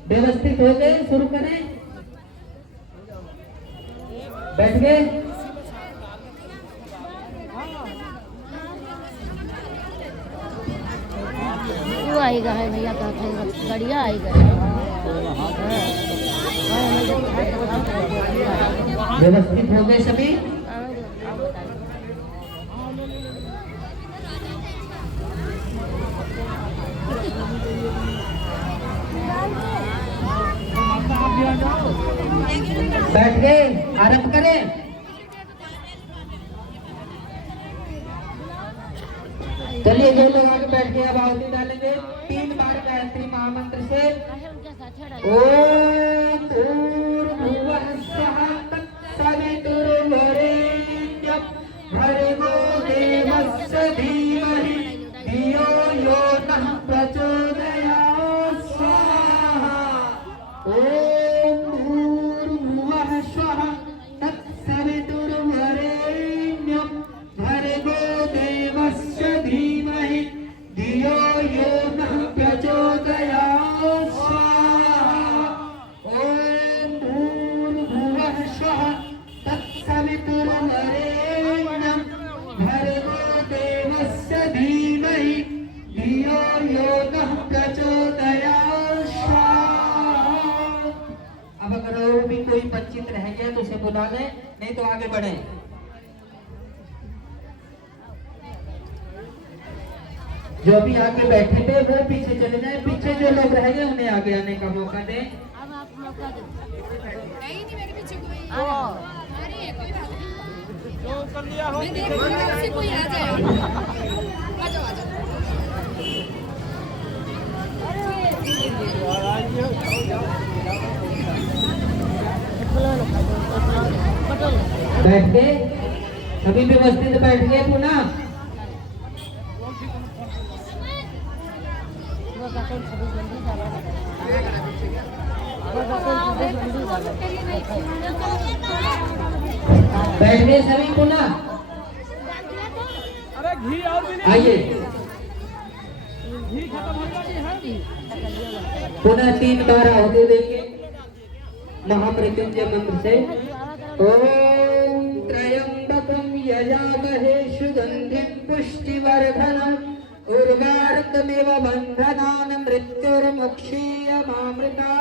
व्यवस्थित हो गए, शुरू करें। बैठ गए। वो आएगा है भैया का गाड़िया आएगा। व्यवस्थित हो गए सभी। बैठ गए, आरंभ करें। चलिए जो लोग आगे बैठ गए अब आहुति डालेंगे 3 बार गायत्री महामंत्र से। ओम भूर्भुवः स्वः तत्सवितुर्वरेण्यं भर्गो देवस्य धीमहि धियो यो नः प्रचोदयात् स्वाहा। ओम भूर्भुवः स्वः तत्सवितुर्वरेण्यं भर्गो देवस्य धीमहि धियो यो नः प्रचोदयात् स्वाहा। ओम तो आगे बढ़े। जो भी आगे बैठे थे वो पीछे चले जाए, पीछे जो लोग रह गए उन्हें आगे आने का मौका दें। अब आप मौका दो। नहीं मेरे पीछे कोई आ जाओ। हमारी है, कोई बात नहीं। जो कर लिया हो मैं देख रही हूँ आपसे कोई आ जाए। आ जाओ आ जाओ। बैठ गए सभी व्यवस्थित बैठ गए पुनः। बैठ गए सभी पुनः। अरे घी और भी नहीं, आइए घी खत्म हो गया है। पुनः 3 बार आहुति देंगे महामृत्युंजय मंत्र से। ओम त्रयंबकं यजामहे सुगंधिं पुष्टिवर्धनम् उर्वारुकमिव बन्धनान् मृत्युर्मुक्षीयमामृता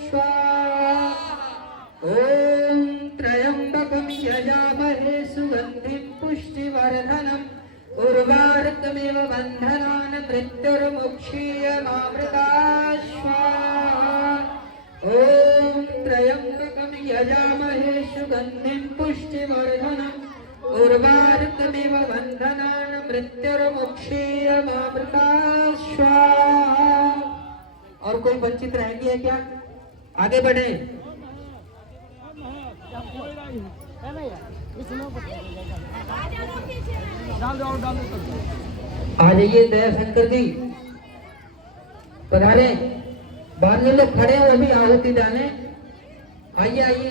स्वाहा। ओम त्रयंबकं यजामहे सुगंधिं पुष्टिवर्धनम् उर्वारुकमिव बन्धनान् मृत्युर्मुक्षीयमामृता स्वाहा। ओम त्र्यंबकं यजामहे सुगंधिं पुष्टिवर्धनम् उर्वारुकमिव बन्धनान् मृत्युर्मुक्षीयमामृता स्वाहा। और कोई वंचित रह गया क्या? आगे बढ़े। डाल दो और डाल दो। आ जाइए दया शंकर जी पधारे। बाद में लोग खड़े हो अभी आहुति डाले। आइए आइए।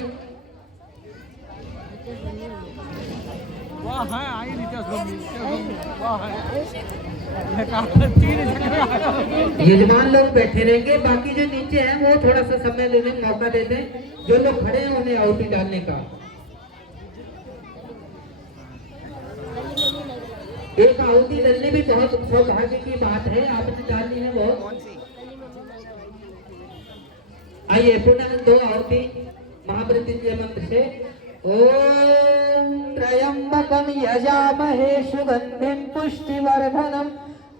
वाह है आई नीचे सुन वाह है ये कहा 3 झगड़ा आया। यजमान लोग बैठे रहेंगे, बाकी जो नीचे हैं वो थोड़ा सा समय दे दें, मौका दे दें। जो लोग खड़े हैं उन्हें आहुति डालने का। एक आहुति डालने भी बहुत सौभाग्य की बात है, आपने डालनी है वो। आइए पुनः 2 आहुति महामृत्युंजय मंत्र से। ओम त्रयंबकं यजामहे सुगंधिं पुष्टिवर्धनम्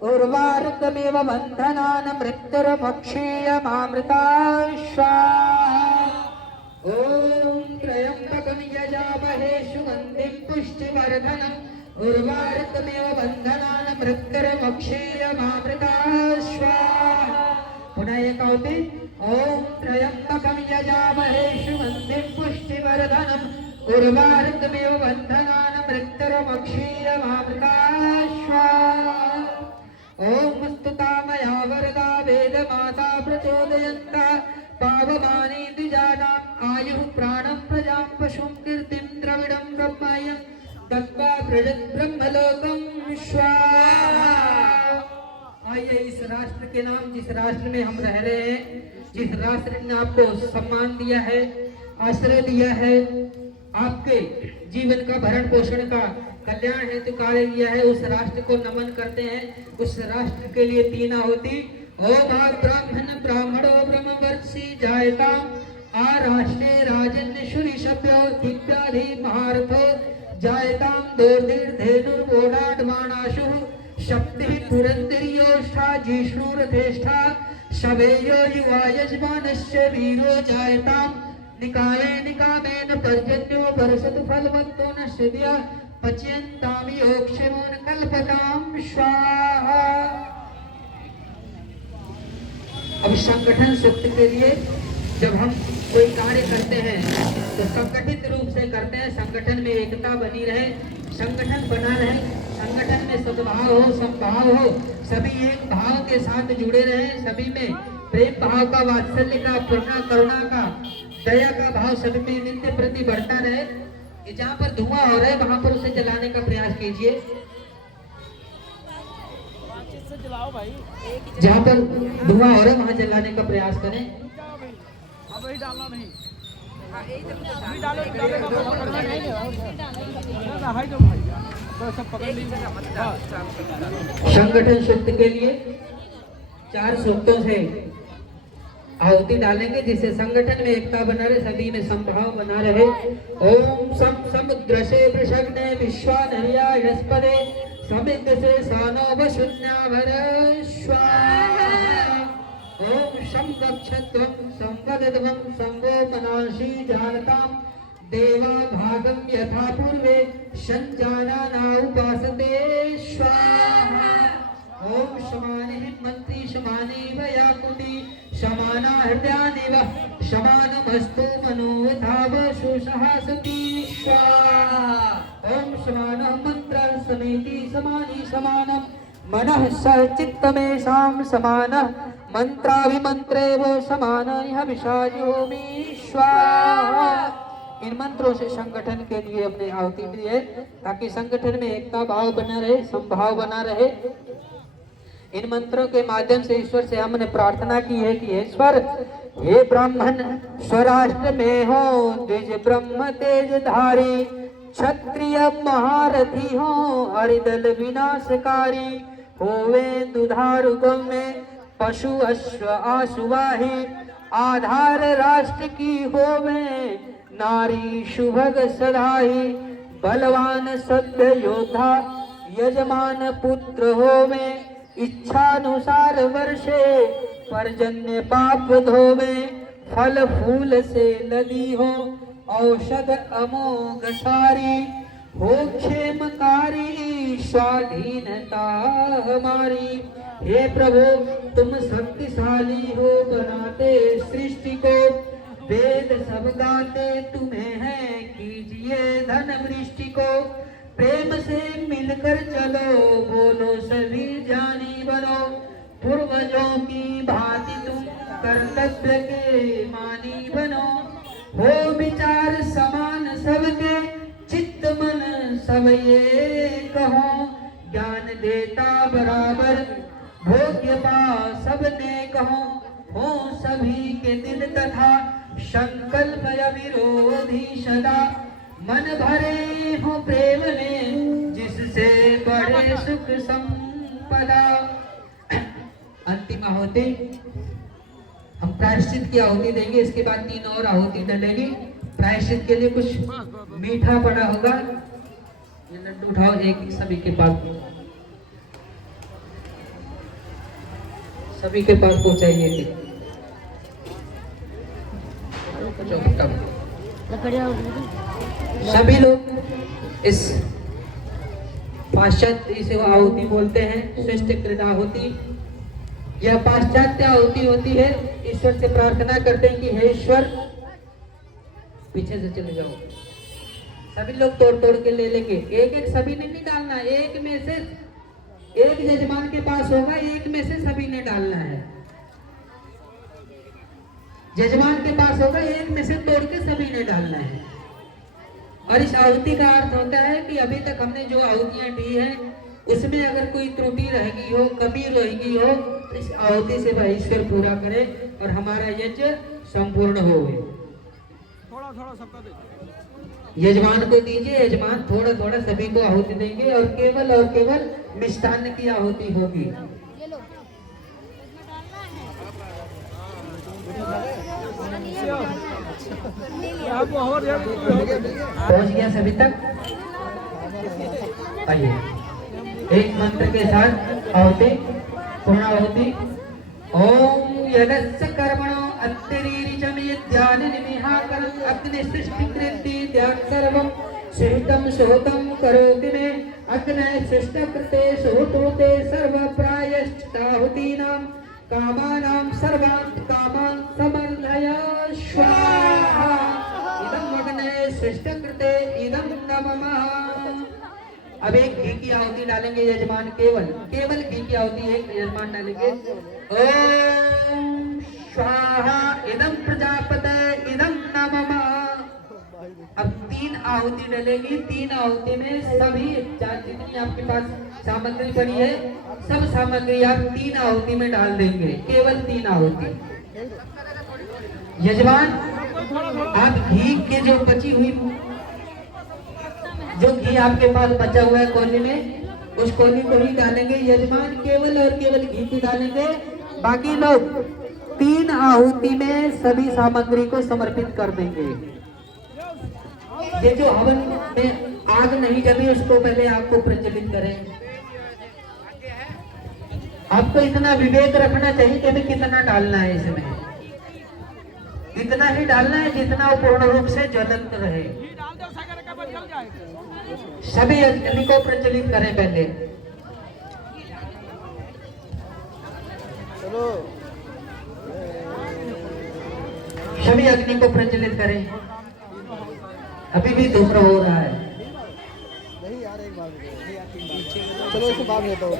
उर्वारुकमिव बन्धनान् मृत्युर्मुक्षीयमामृता स्वाहा। ओम त्रयंबकं यजामहे सुगंधिं पुष्टिवर्धनम् उर्वारुकमिव बन्धनान् मृत्युर्मुक्षीयमामृता स्वाहा। पुनः एक आहुति। ओम त्र्यंबकं यजामहे सुगंधिं पुष्टिवर्धनम् उर्वारुकमिव बन्धनान् मृत्युर्मुक्षीयमामृता स्वाहा। ओम स्तुता मया वरदा वेदमाता प्रचोदयन्ता पावमानी द्विजानाम् आयुः प्राणं प्रजां पशुं कीर्तिं द्रविडं ब्रह्मयं दत्त्वा व्रजत् ब्रह्मलोकं स्वाहा। आइए इस राष्ट्र के नाम, जिस राष्ट्र में हम रह रहे हैं, जिस राष्ट्र ने आपको सम्मान दिया है, आश्रय दिया है, आपके जीवन का भरण पोषण का कल्याण हेतु कार्य किया है, उस राष्ट्र को नमन करते हैं। उस राष्ट्र के लिए 3 आहुति। ओम ब्राह्मण ब्राह्मणो ब्रह्मवर्षि जायताम आ राष्ट्रे राजन्य शुरी शब्यो दिव्याधि महारथो जायताम दोर्धीर्धेनुर्वोडाडमाणाशु शक्ति पुरंदरियोष्ठा जिष्णुरथेष्ठा शवेयो युवा यजमानस्य वीरो जायताम निकाये निकामेन पर्जन्यो वर्षतु फलवन्तो न सिद्ध्या पच्यन्तामि योक्षमोन कल्पताम स्वाहा। अब संगठन सूक्त के लिए जब हम कोई कार्य करते हैं तो संगठित रूप से करते हैं। संगठन में एकता बनी रहे, संगठन बना रहे, संगठन में सद्भाव हो, समभाव हो, सभी एक भाव के साथ जुड़े रहे, सभी में प्रेम भाव का, वात्सल्य का, करुणा का, दया का भाव सभी में नित्य प्रति बढ़ता रहे। जहाँ पर धुआं हो रहा है वहां पर उसे जलाने का प्रयास कीजिए। जलाओ भाई, जहाँ पर धुआं हो रहा है वहां जलाने का प्रयास करें। अब वही डालना नहीं, अभी डालो हाई दो भाई, तो सब पकड़ लीजिए। संगठन सूक्त के लिए 4 सूक्तों से आहुति डालेंगे जिससे संगठन में एकता बना रहे, सभी में समभाव बना रहे। ओम सम समुद्र से वृषग्ने विश्वानरिया हृस्पदे समिद्र से सानो वशुन्याभर स्वाहा। ओम शं गच्छध्वं संवदध्वं संगो मनांसि जानताम् देवा भागम यथा पूर्वे संजाना उपासते स्वाहा। ओम शमाने मंत्री शमाने व्याकुटी शमाना हृदयानिव शमानमस्तु मनोधाव सुसहासति स्वाहा। ओम शमान मंत्र समेति समानि समानम मनः स चित्तमेषां समानः मंत्राभिमंत्रे वो समान यह विषायोमी स्वाहा। इन मंत्रों से संगठन के लिए अपने आहुति दी है ताकि संगठन में एकता भाव बना रहे, संभाव बना रहे। इन मंत्रों के माध्यम से ईश्वर से हमने प्रार्थना की है कि हे ईश्वर, हे ब्राह्मण स्वराष्ट्र में हो द्विज ब्रह्म तेज धारी, क्षत्रिय महारथी हो हरिदल विनाशकारी, होवे दुधारू गौ में पशु अश्व आशुवाही, आधार राष्ट्र की होवे नारी शुभग सदाही, बलवान सभ्य योद्धा यजमान पुत्र होवे, इच्छानुसार वर्षे पर्जन्य पाप धोवे, फल फूल से लदी हो औषध अमोघ सारी, हो क्षेमकारी स्वाधीनता हमारी। हे प्रभु तुम शक्तिशाली हो बनाते सृष्टि को, वेद सब गाते तुम्हें है कीजिए धन वृष्टि को, प्रेम से मिलकर चलो बोलो सभी जानी बनो, पूर्वजों की भांति तुम कर्तव्य के मानी बनो, हो विचार समान सबके चित्त मन सब ये कहो, ज्ञान देता बराबर भोग्य पा सबने कहो, हो सभी के दिल तथा संकल्प विरोधी सदा, मन भरे हो प्रेम में जिससे बड़े सुख संपदा। अंतिम आहुति हम प्रायश्चित की आहुति देंगे, इसके बाद 3 और आहुति डलेगी। प्रायश्चित के लिए कुछ मीठा पड़ा होगा, ये लड्डू उठाओ एक सभी के पास, सभी के पास पहुंचाइए थी। सभी लोग इस पाश्चात्य इसे आहुति बोलते हैं, श्रेष्ठ आहुति। यह पाश्चात्य आहुति होती है, ईश्वर से प्रार्थना करते हैं कि हे ईश्वर, पीछे से चले जाओ। सभी लोग तोड़ तोड़ के ले लेंगे, एक एक सभी ने नहीं डालना, एक में से एक यजमान के पास होगा, एक में से सभी ने डालना है। यजमान के पास होगा, एक में से तोड़ के सभी ने डालना है। और इस आहुति का अर्थ होता है कि अभी तक हमने जो आहुतियां दी हैं उसमें अगर कोई त्रुटि रहेगी हो, कमी रहेगी हो, तो इस आहुति से वह ईश्वर पूरा करे और हमारा यज्ञ संपूर्ण हो। थोड़ा थोड़ा सबका दे, यजमान को दीजिए, यजमान थोड़ा थोड़ा सभी को आहुति देंगे और केवल मिष्टान्न की आहुति होगी। पहुंच गया सभी तक? आइए एक मंत्र के साथ आहुति, पूर्ण आहुति। ओम यदस्य कर्मणो अत्यरीरिचम यद्यान निमिहाकरं अग्नि सृष्टि कृति ध्यान सर्वं सृष्टं सोतं करोति मे अग्नय सृष्ट कृते सोतोते सर्व प्रायश्चिताहुतीनां कामानां सर्वान् कामान् समर्धय स्वाहा। इदं अग्नये सृष्ट कृते इदं नमः। अब एक घी की आहुति डालेंगे यजमान, केवल घी की आहुति एक यजमान डालेंगे। ओम स्वाहा इदं प्रजापते इदं नमः। अब 3 आहुति डलेगी, 3 आहुति में सभी जितनी आपके पास सामग्री पड़ी है सब सामग्री आप 3 आहुति में डाल देंगे, केवल 3 आहुति। यजमान आप घी के जो बची हुई, जो घी आपके पास बचा हुआ है कोली में, उस कोली को ही डालेंगे। यजमान केवल और केवल घी को डालेंगे, बाकी लोग 3 आहुति में सभी सामग्री को समर्पित कर देंगे। ये जो हवन में आग नहीं जमी उसको पहले आग को प्रज्वलित करें। आपको इतना विवेक रखना चाहिए कि हमें कितना डालना है इसमें, इतना ही डालना है जितना वो पूर्ण रूप से ज्वलंत रहे। सभी अग्नि को प्रज्वलित करें पहले। सभी अग्नि को प्रज्वलित करें। अभी भी धूम्र हो रहा है। नहीं यार एक बार चलो इसको बाद में बताओ।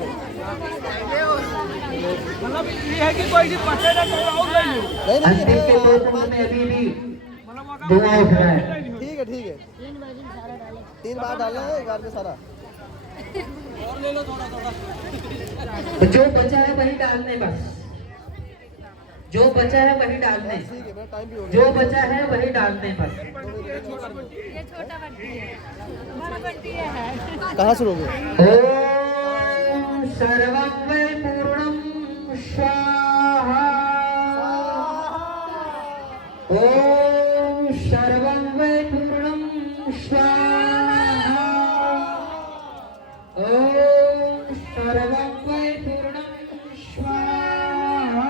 मतलब ये है कि कोई भी पटे ना तो और ले लो। अंतिम के 2 कुंड में अभी भी धुआं उठ रहा है। ठीक है 3 बार डालना है, 1 बार में सारा। और ले लो थोड़ा थोड़ा। तो जो बचा है वही डालने, बस जो बचा है वही डालने, ठीक है, टाइम भी हो गया। जो बचा है वही डालने बस। ये छोटा बंटी है, बड़ा बंटी है। कहाँ से लोगे? ओम सर्वं वै पूर्णं स्वाहा। ओम सर्वं वै पूर्णं स्वाहा। ओम सर्वं वै पूर्णं स्वाहा।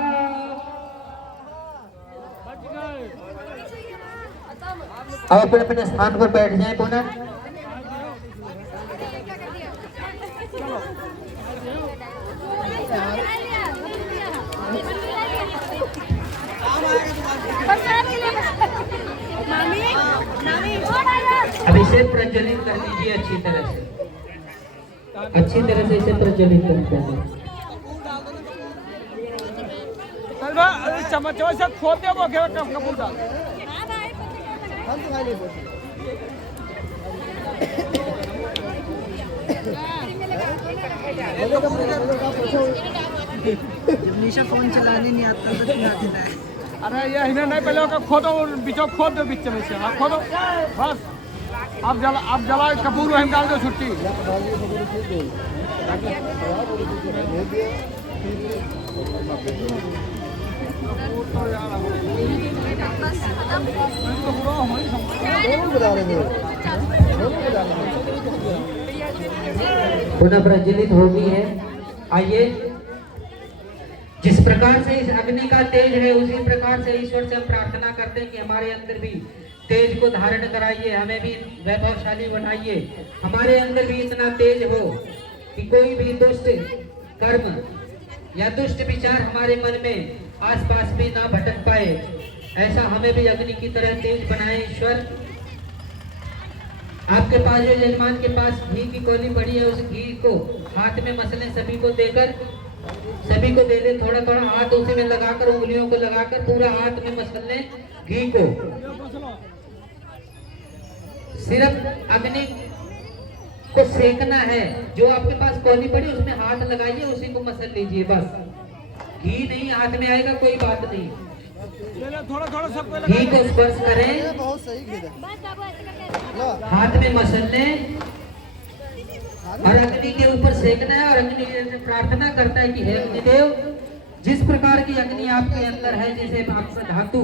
अब अपने अपने स्थान पर बैठ जाएं पुनः। अब इसे प्रज्वलित कर लीजिए अच्छी तरह से इसे प्रज्वलित करते हैं। चम्मच से खोद दे वो कपूर डाल। हम तो नहीं बोलते। निशा फोन चलाने नहीं आता तो चला देता है। अरे ये इन्हें नहीं पहले का खोदो, बीचों खोद दो बीच में से। आप खोदो बस। आप जला कपूर हम डाल दो छुट्टी। पुनः प्रज्वलित हो गई है। आइए, जिस प्रकार से इस अग्नि का तेज है उसी प्रकार से ईश्वर से हम प्रार्थना करते हैं कि हमारे अंदर भी तेज को धारण कराइए, हमें भी वैभवशाली बनाइए, हमारे अंदर भी इतना तेज हो कि कोई भी दुष्ट कर्म या दुष्ट विचार हमारे मन में आसपास भी ना भटक पाए। ऐसा हमें भी अग्नि की तरह तेज बनाए ईश्वर। आपके पास जो यजमान के पास घी की कोली पड़ी है उस घी को हाथ में मसले सभी को देकर, सभी को दे दे थोड़ा थोड़ा हाथ उसी में लगाकर, उंगलियों को लगाकर पूरा हाथ में मसल लें घी को। सिर्फ अग्नि को सेकना है। जो आपके पास कोली पड़ी उसमें हाथ लगाइए, उसी को मसल लीजिए बस। घी नहीं हाथ में आएगा कोई बात नहीं। थोड़ा थोड़ा सबको घी को स्पर्श करें, बहुत सही घी है। हाथ में मसल लें और अग्नि के ऊपर सेकना है। और अग्नि प्रार्थना करता है कि हे अग्निदेव, जिस प्रकार की अग्नि आपके अंदर है, जैसे आपका धातु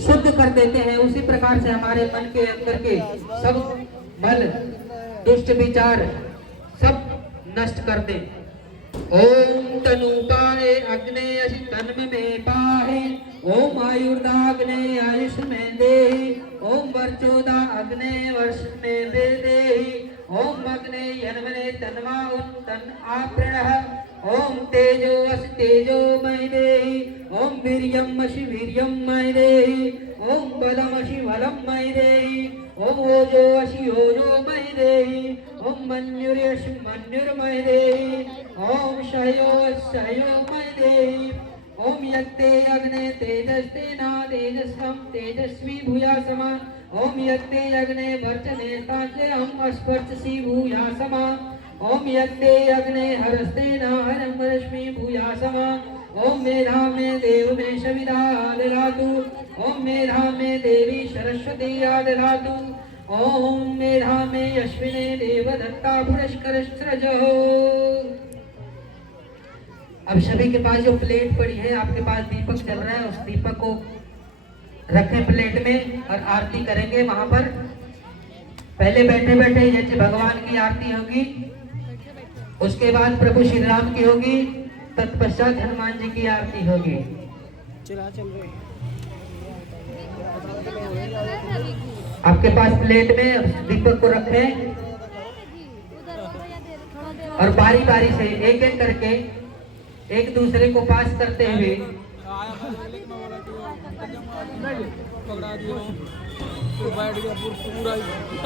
शुद्ध कर देते हैं, उसी प्रकार से हमारे मन के अंदर के सब मल, दुष्ट विचार सब नष्ट कर दे। ओम तनुपाए अग्ने अशि तन्म में पाहे। ओम आयुर्दाग्ने आयुष में दे। ओम वर्चोदा अग्ने वर्ष में दे दे। ओम अग्ने यन्मने तन्वा तन आपृणः। ओम तेजो अस तेजो मय देहि। ओम वीर्यम अशि वीर्यम मय देहि। ओम बलम अशि बलम मय देहि। ओम ओजो अशि ओजो मय देहि। ओम मन्युर्यशि मन्युर्मय देहि। ओम सहयो सहयो मय देहि। ओम यत्ते अग्ने तेजस्तेना तेजस्वम तेजस्वी भूयासमा। ओम यत्ते अग्ने वर्चने ताज्यहम स्पर्शसी भूयासमा। ओम यत्ते अग्ने हरस्तेना हरम रश्मि भूयासमा। ओम मेधा में देव में शविदा ददातु। ओम मेधा में देवी सरस्वती ददातु। ओम मेधा में यश्विने देव दत्ता पुरस्कर सृजो। अब सभी के पास जो प्लेट पड़ी है, आपके पास दीपक चल रहा है, उस दीपक को रखें प्लेट में और आरती करेंगे वहां पर। पहले बैठे बैठे जैसे भगवान की आरती होगी, उसके बाद प्रभु श्री राम की होगी, तत्पश्चात हनुमान जी की आरती होगी। आपके पास प्लेट में दीपक को रखें और बारी बारी से एक एक करके एक दूसरे को पास करते हुए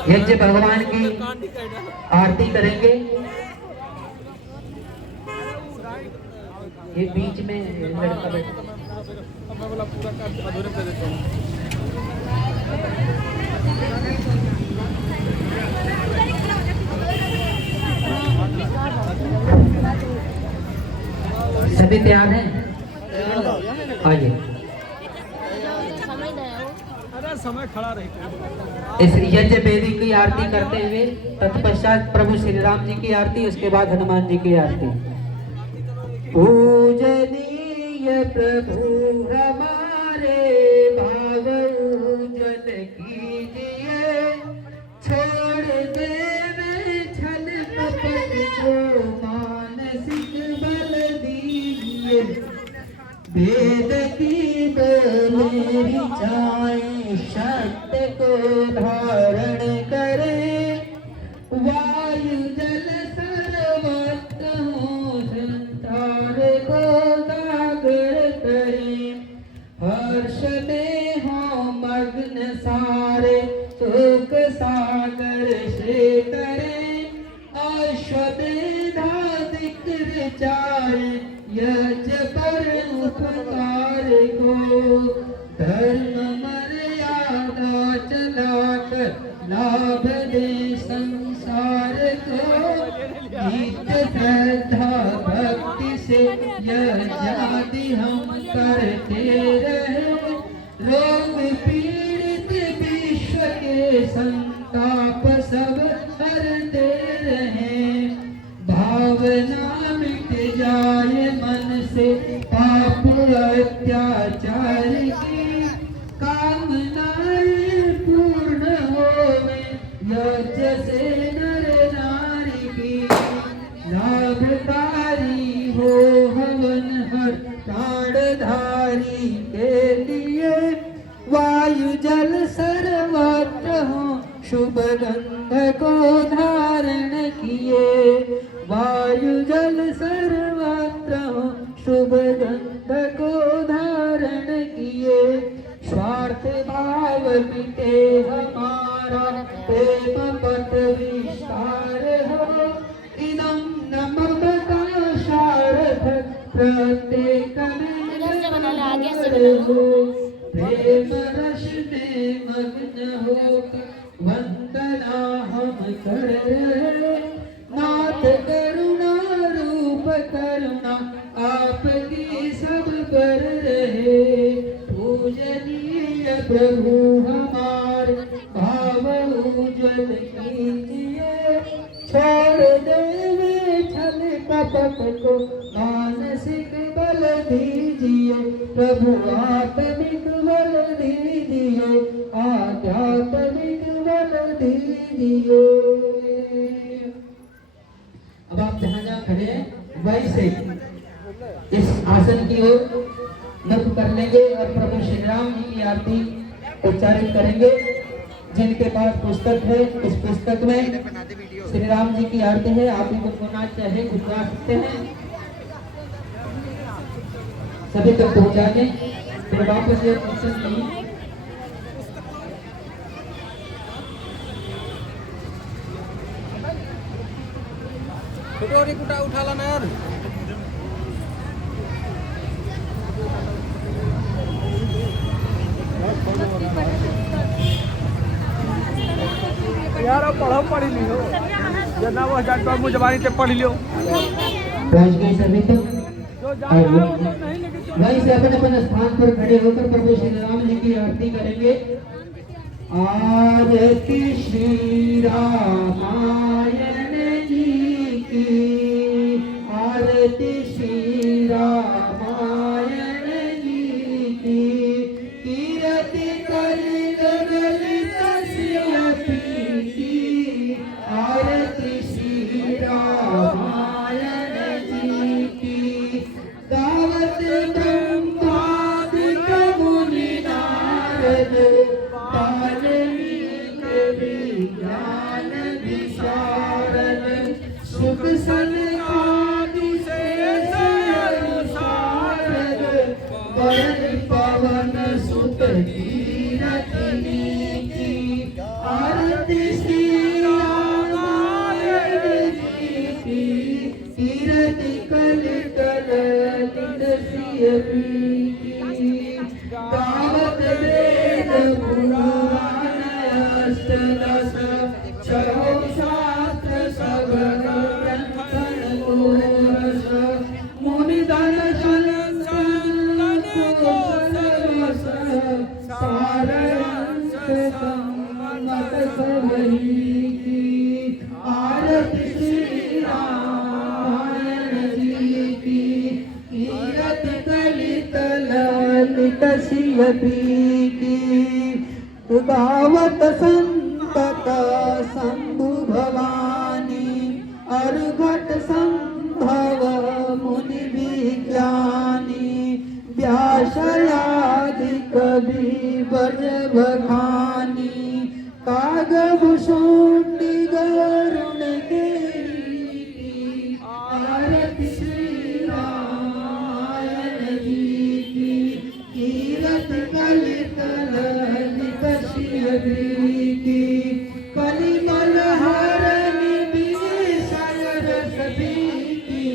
यज्ञ भगवान की आरती करेंगे। ये बीच में लड़का बैठा, सभी तैयार हैं? आइए। अरे समय खड़ा रही। इस यज्ञ वेदी की आरती करते हुए तत्पश्चात प्रभु श्री राम जी की आरती, उसके बाद हनुमान जी की आरती। पूजनीय प्रभु हमारे भाव उज्ज्वल कीजिए, छोड़ देवे छल कपट को मानसिक बल दीजिए। वेद की मेरी चाय सत्य को धारण करे, वायु जल सर्वत्र हो संसार को जागर करे। हर्ष में हो मग्न सारे सुख सागर से करे, अश्वमेधा जिक्र चाहे यज पर उपकार को। धर्म मर्यादा चलाकर लाभ दे संसार को, नित्य श्रद्धा भक्ति से यज्ञादि हम करते रहे। रोग पीड़ित विश्व के संताप सब हरते रहे, भावना मिट जाए मन से पाप अत्याचार की, कामनाएं पूर्ण होवे यज्ञ से नर नारी की। लाभकारी हो हवन हर प्राणधारी के लिए, वायु जल सर्वत्र हो शुभ गंध को धारण किए। वायु जल सर्वत्र हो शुभ गंध को धारण किए। स्वार्थ भाव मिटे हमारा प्रेम पथ विस्तार हो, इदम नमक का सार्थक प्रत्येक में हो। प्रेम रस में मग्न होकर वंदना हम कर रहे, नाथ करुणा रूप करुणा आपकी सब पर रहे। पूजनीय प्रभु हमारे भाव उज्ज्वल कीजिए, छोड़ देवे छल कपट को मानसिक बल दीजिए। प्रभु आत्मिक बल दीजिए, आध्यात्मिक बल दीजिए। अब आप जहाँ जहाँ खड़े हैं वहीं से इस आसन की ओर मुख कर लेंगे और प्रभु श्री राम जी की आरती उच्चारित करेंगे। जिनके पास पुस्तक है, इस पुस्तक में श्री राम जी की आरती है, आप इनको सुनना चाहे गुनगुना सकते हैं, सभी तक पहुंचा दें। फिर वापस ये पुस्तक नहीं कटोरी कुटा उठाला ना यार। यार अब पढ़ो पढ़ी लियो, जना वो जाकर मुझे जबानी से पढ़ लियो। पहुंच गए सभी तो वहीं से अपने अपने स्थान पर खड़े होकर प्रभु श्री राम जी की आरती करेंगे। आरती श्री रामायण जी की, आरती श्री राम शियपी की गावत संतत शंभु भवानी अर्घट संभव मुनि विज्ञानी व्यासयादि कवि वर बखानी कागभूषुंडी गरुण केरी आरती श्री रामायण जी की कीरत कलित ललित शियपी की कलिमल हरनि विषय रस की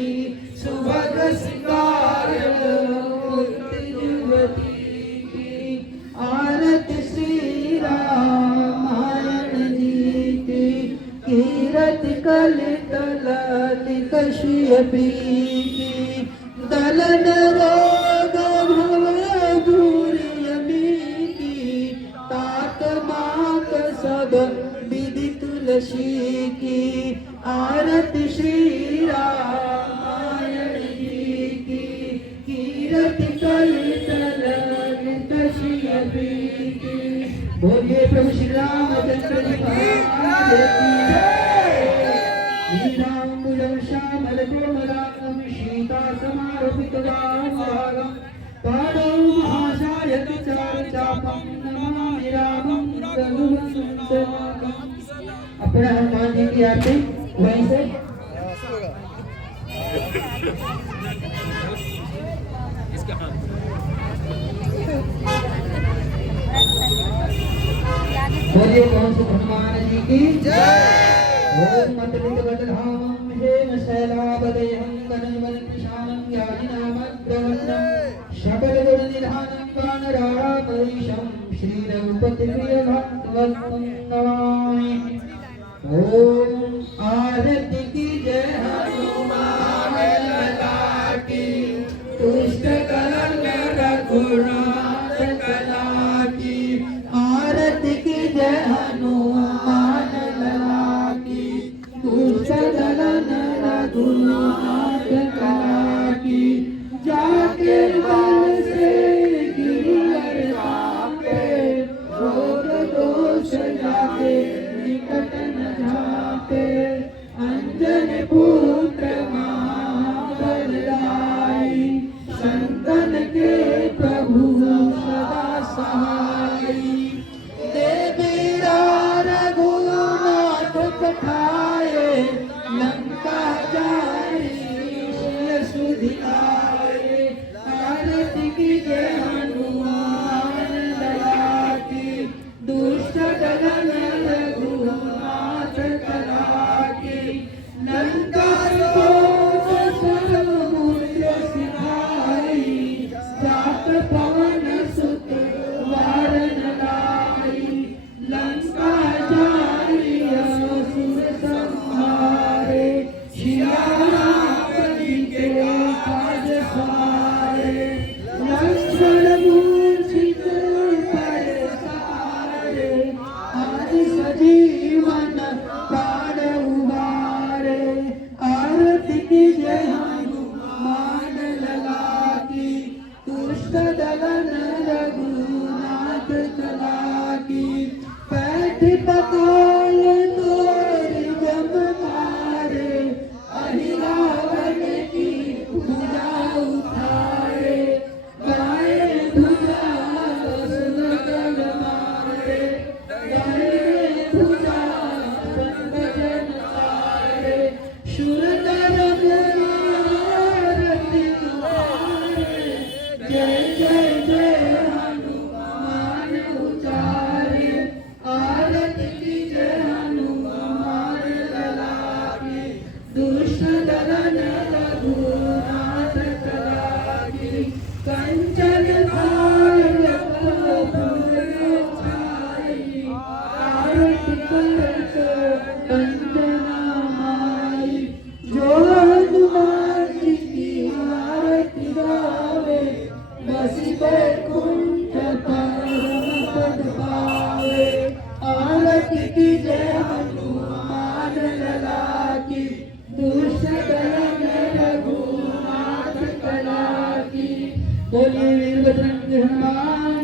सुभग सिंगार मूर्ति युवती की आरती श्री रामायण जी की कीरत कलित ललित शियपी की दलन रोग भव दूरियमी की तात मात सब विधि तुलसी की आरती श्री रामायण जी की कीरत कलित ललित शियपी की। बोलिए प्रभु श्री रामचंद्र जी महाराज की जय। श्रीराम श्यामल कोमलांगं सीता समारोपित वामभागं पादौ महासायक चारुचापं नमामि रामं रघुवंशनाथं। अपना हनुमान जी की आरती वहीं से बोलिए कौन से हनुमान जी की जय। ओम मंत्रित वज्रधामं हेम शैलावदेहं कनवल कृशानं याजिनामग्रवन्नं सकल गुण निधानं वानरामरीशं श्री रघुपति प्रिय भक्तवत्सं नमामि। ओम आरती की जय हनुमान लला की तुष्ट करन रघुनाथ कला की आरती की जय हनुमान लला की तुष्ट करन रघुनाथ कला की जाके बल से गिरवर कापे रोग दोष जाके निकट न जाते अंजन पुत्र महाबलदाई संतन के प्रभु सदा सहाई देवी रघुनाथ पठाए लंका जाई सुधियाए आरती की जय हनुमान लला की दुष्ट दलन रघुनाथ कला की लंका समुद्र सिधाई जात पवन सुत वारन लाई लंका जाई असुर संहारे शियापति के काज सवारे लक्ष्मण मूर्छित पड़े सारे आज सजीवन प्राण उबारे आरती की जय हनुमान लला की तुष्ट दलन रघुनाथ कला की पैठ पताल तोर जमकारे अहिरावण की भुजा उठारे गाए भुजा सुन कर मारे गाए भुजा संगजन तारे शूरधर मुरारती उतारे जय जय जय हनुमान उचारे आरती की जय हनुमान लला की दुष्ट दलन रघुनाथ कला की कंचन थाल कपूर छाई आरती करत कंचना माई जो हनुमान जी की आरती गावे बसी बैकुंठ परम पद पावे आरती की जय हनुमान लला की दुष्ट दलन रघुनाथ कला की बोलिए वीरभद्र हमारे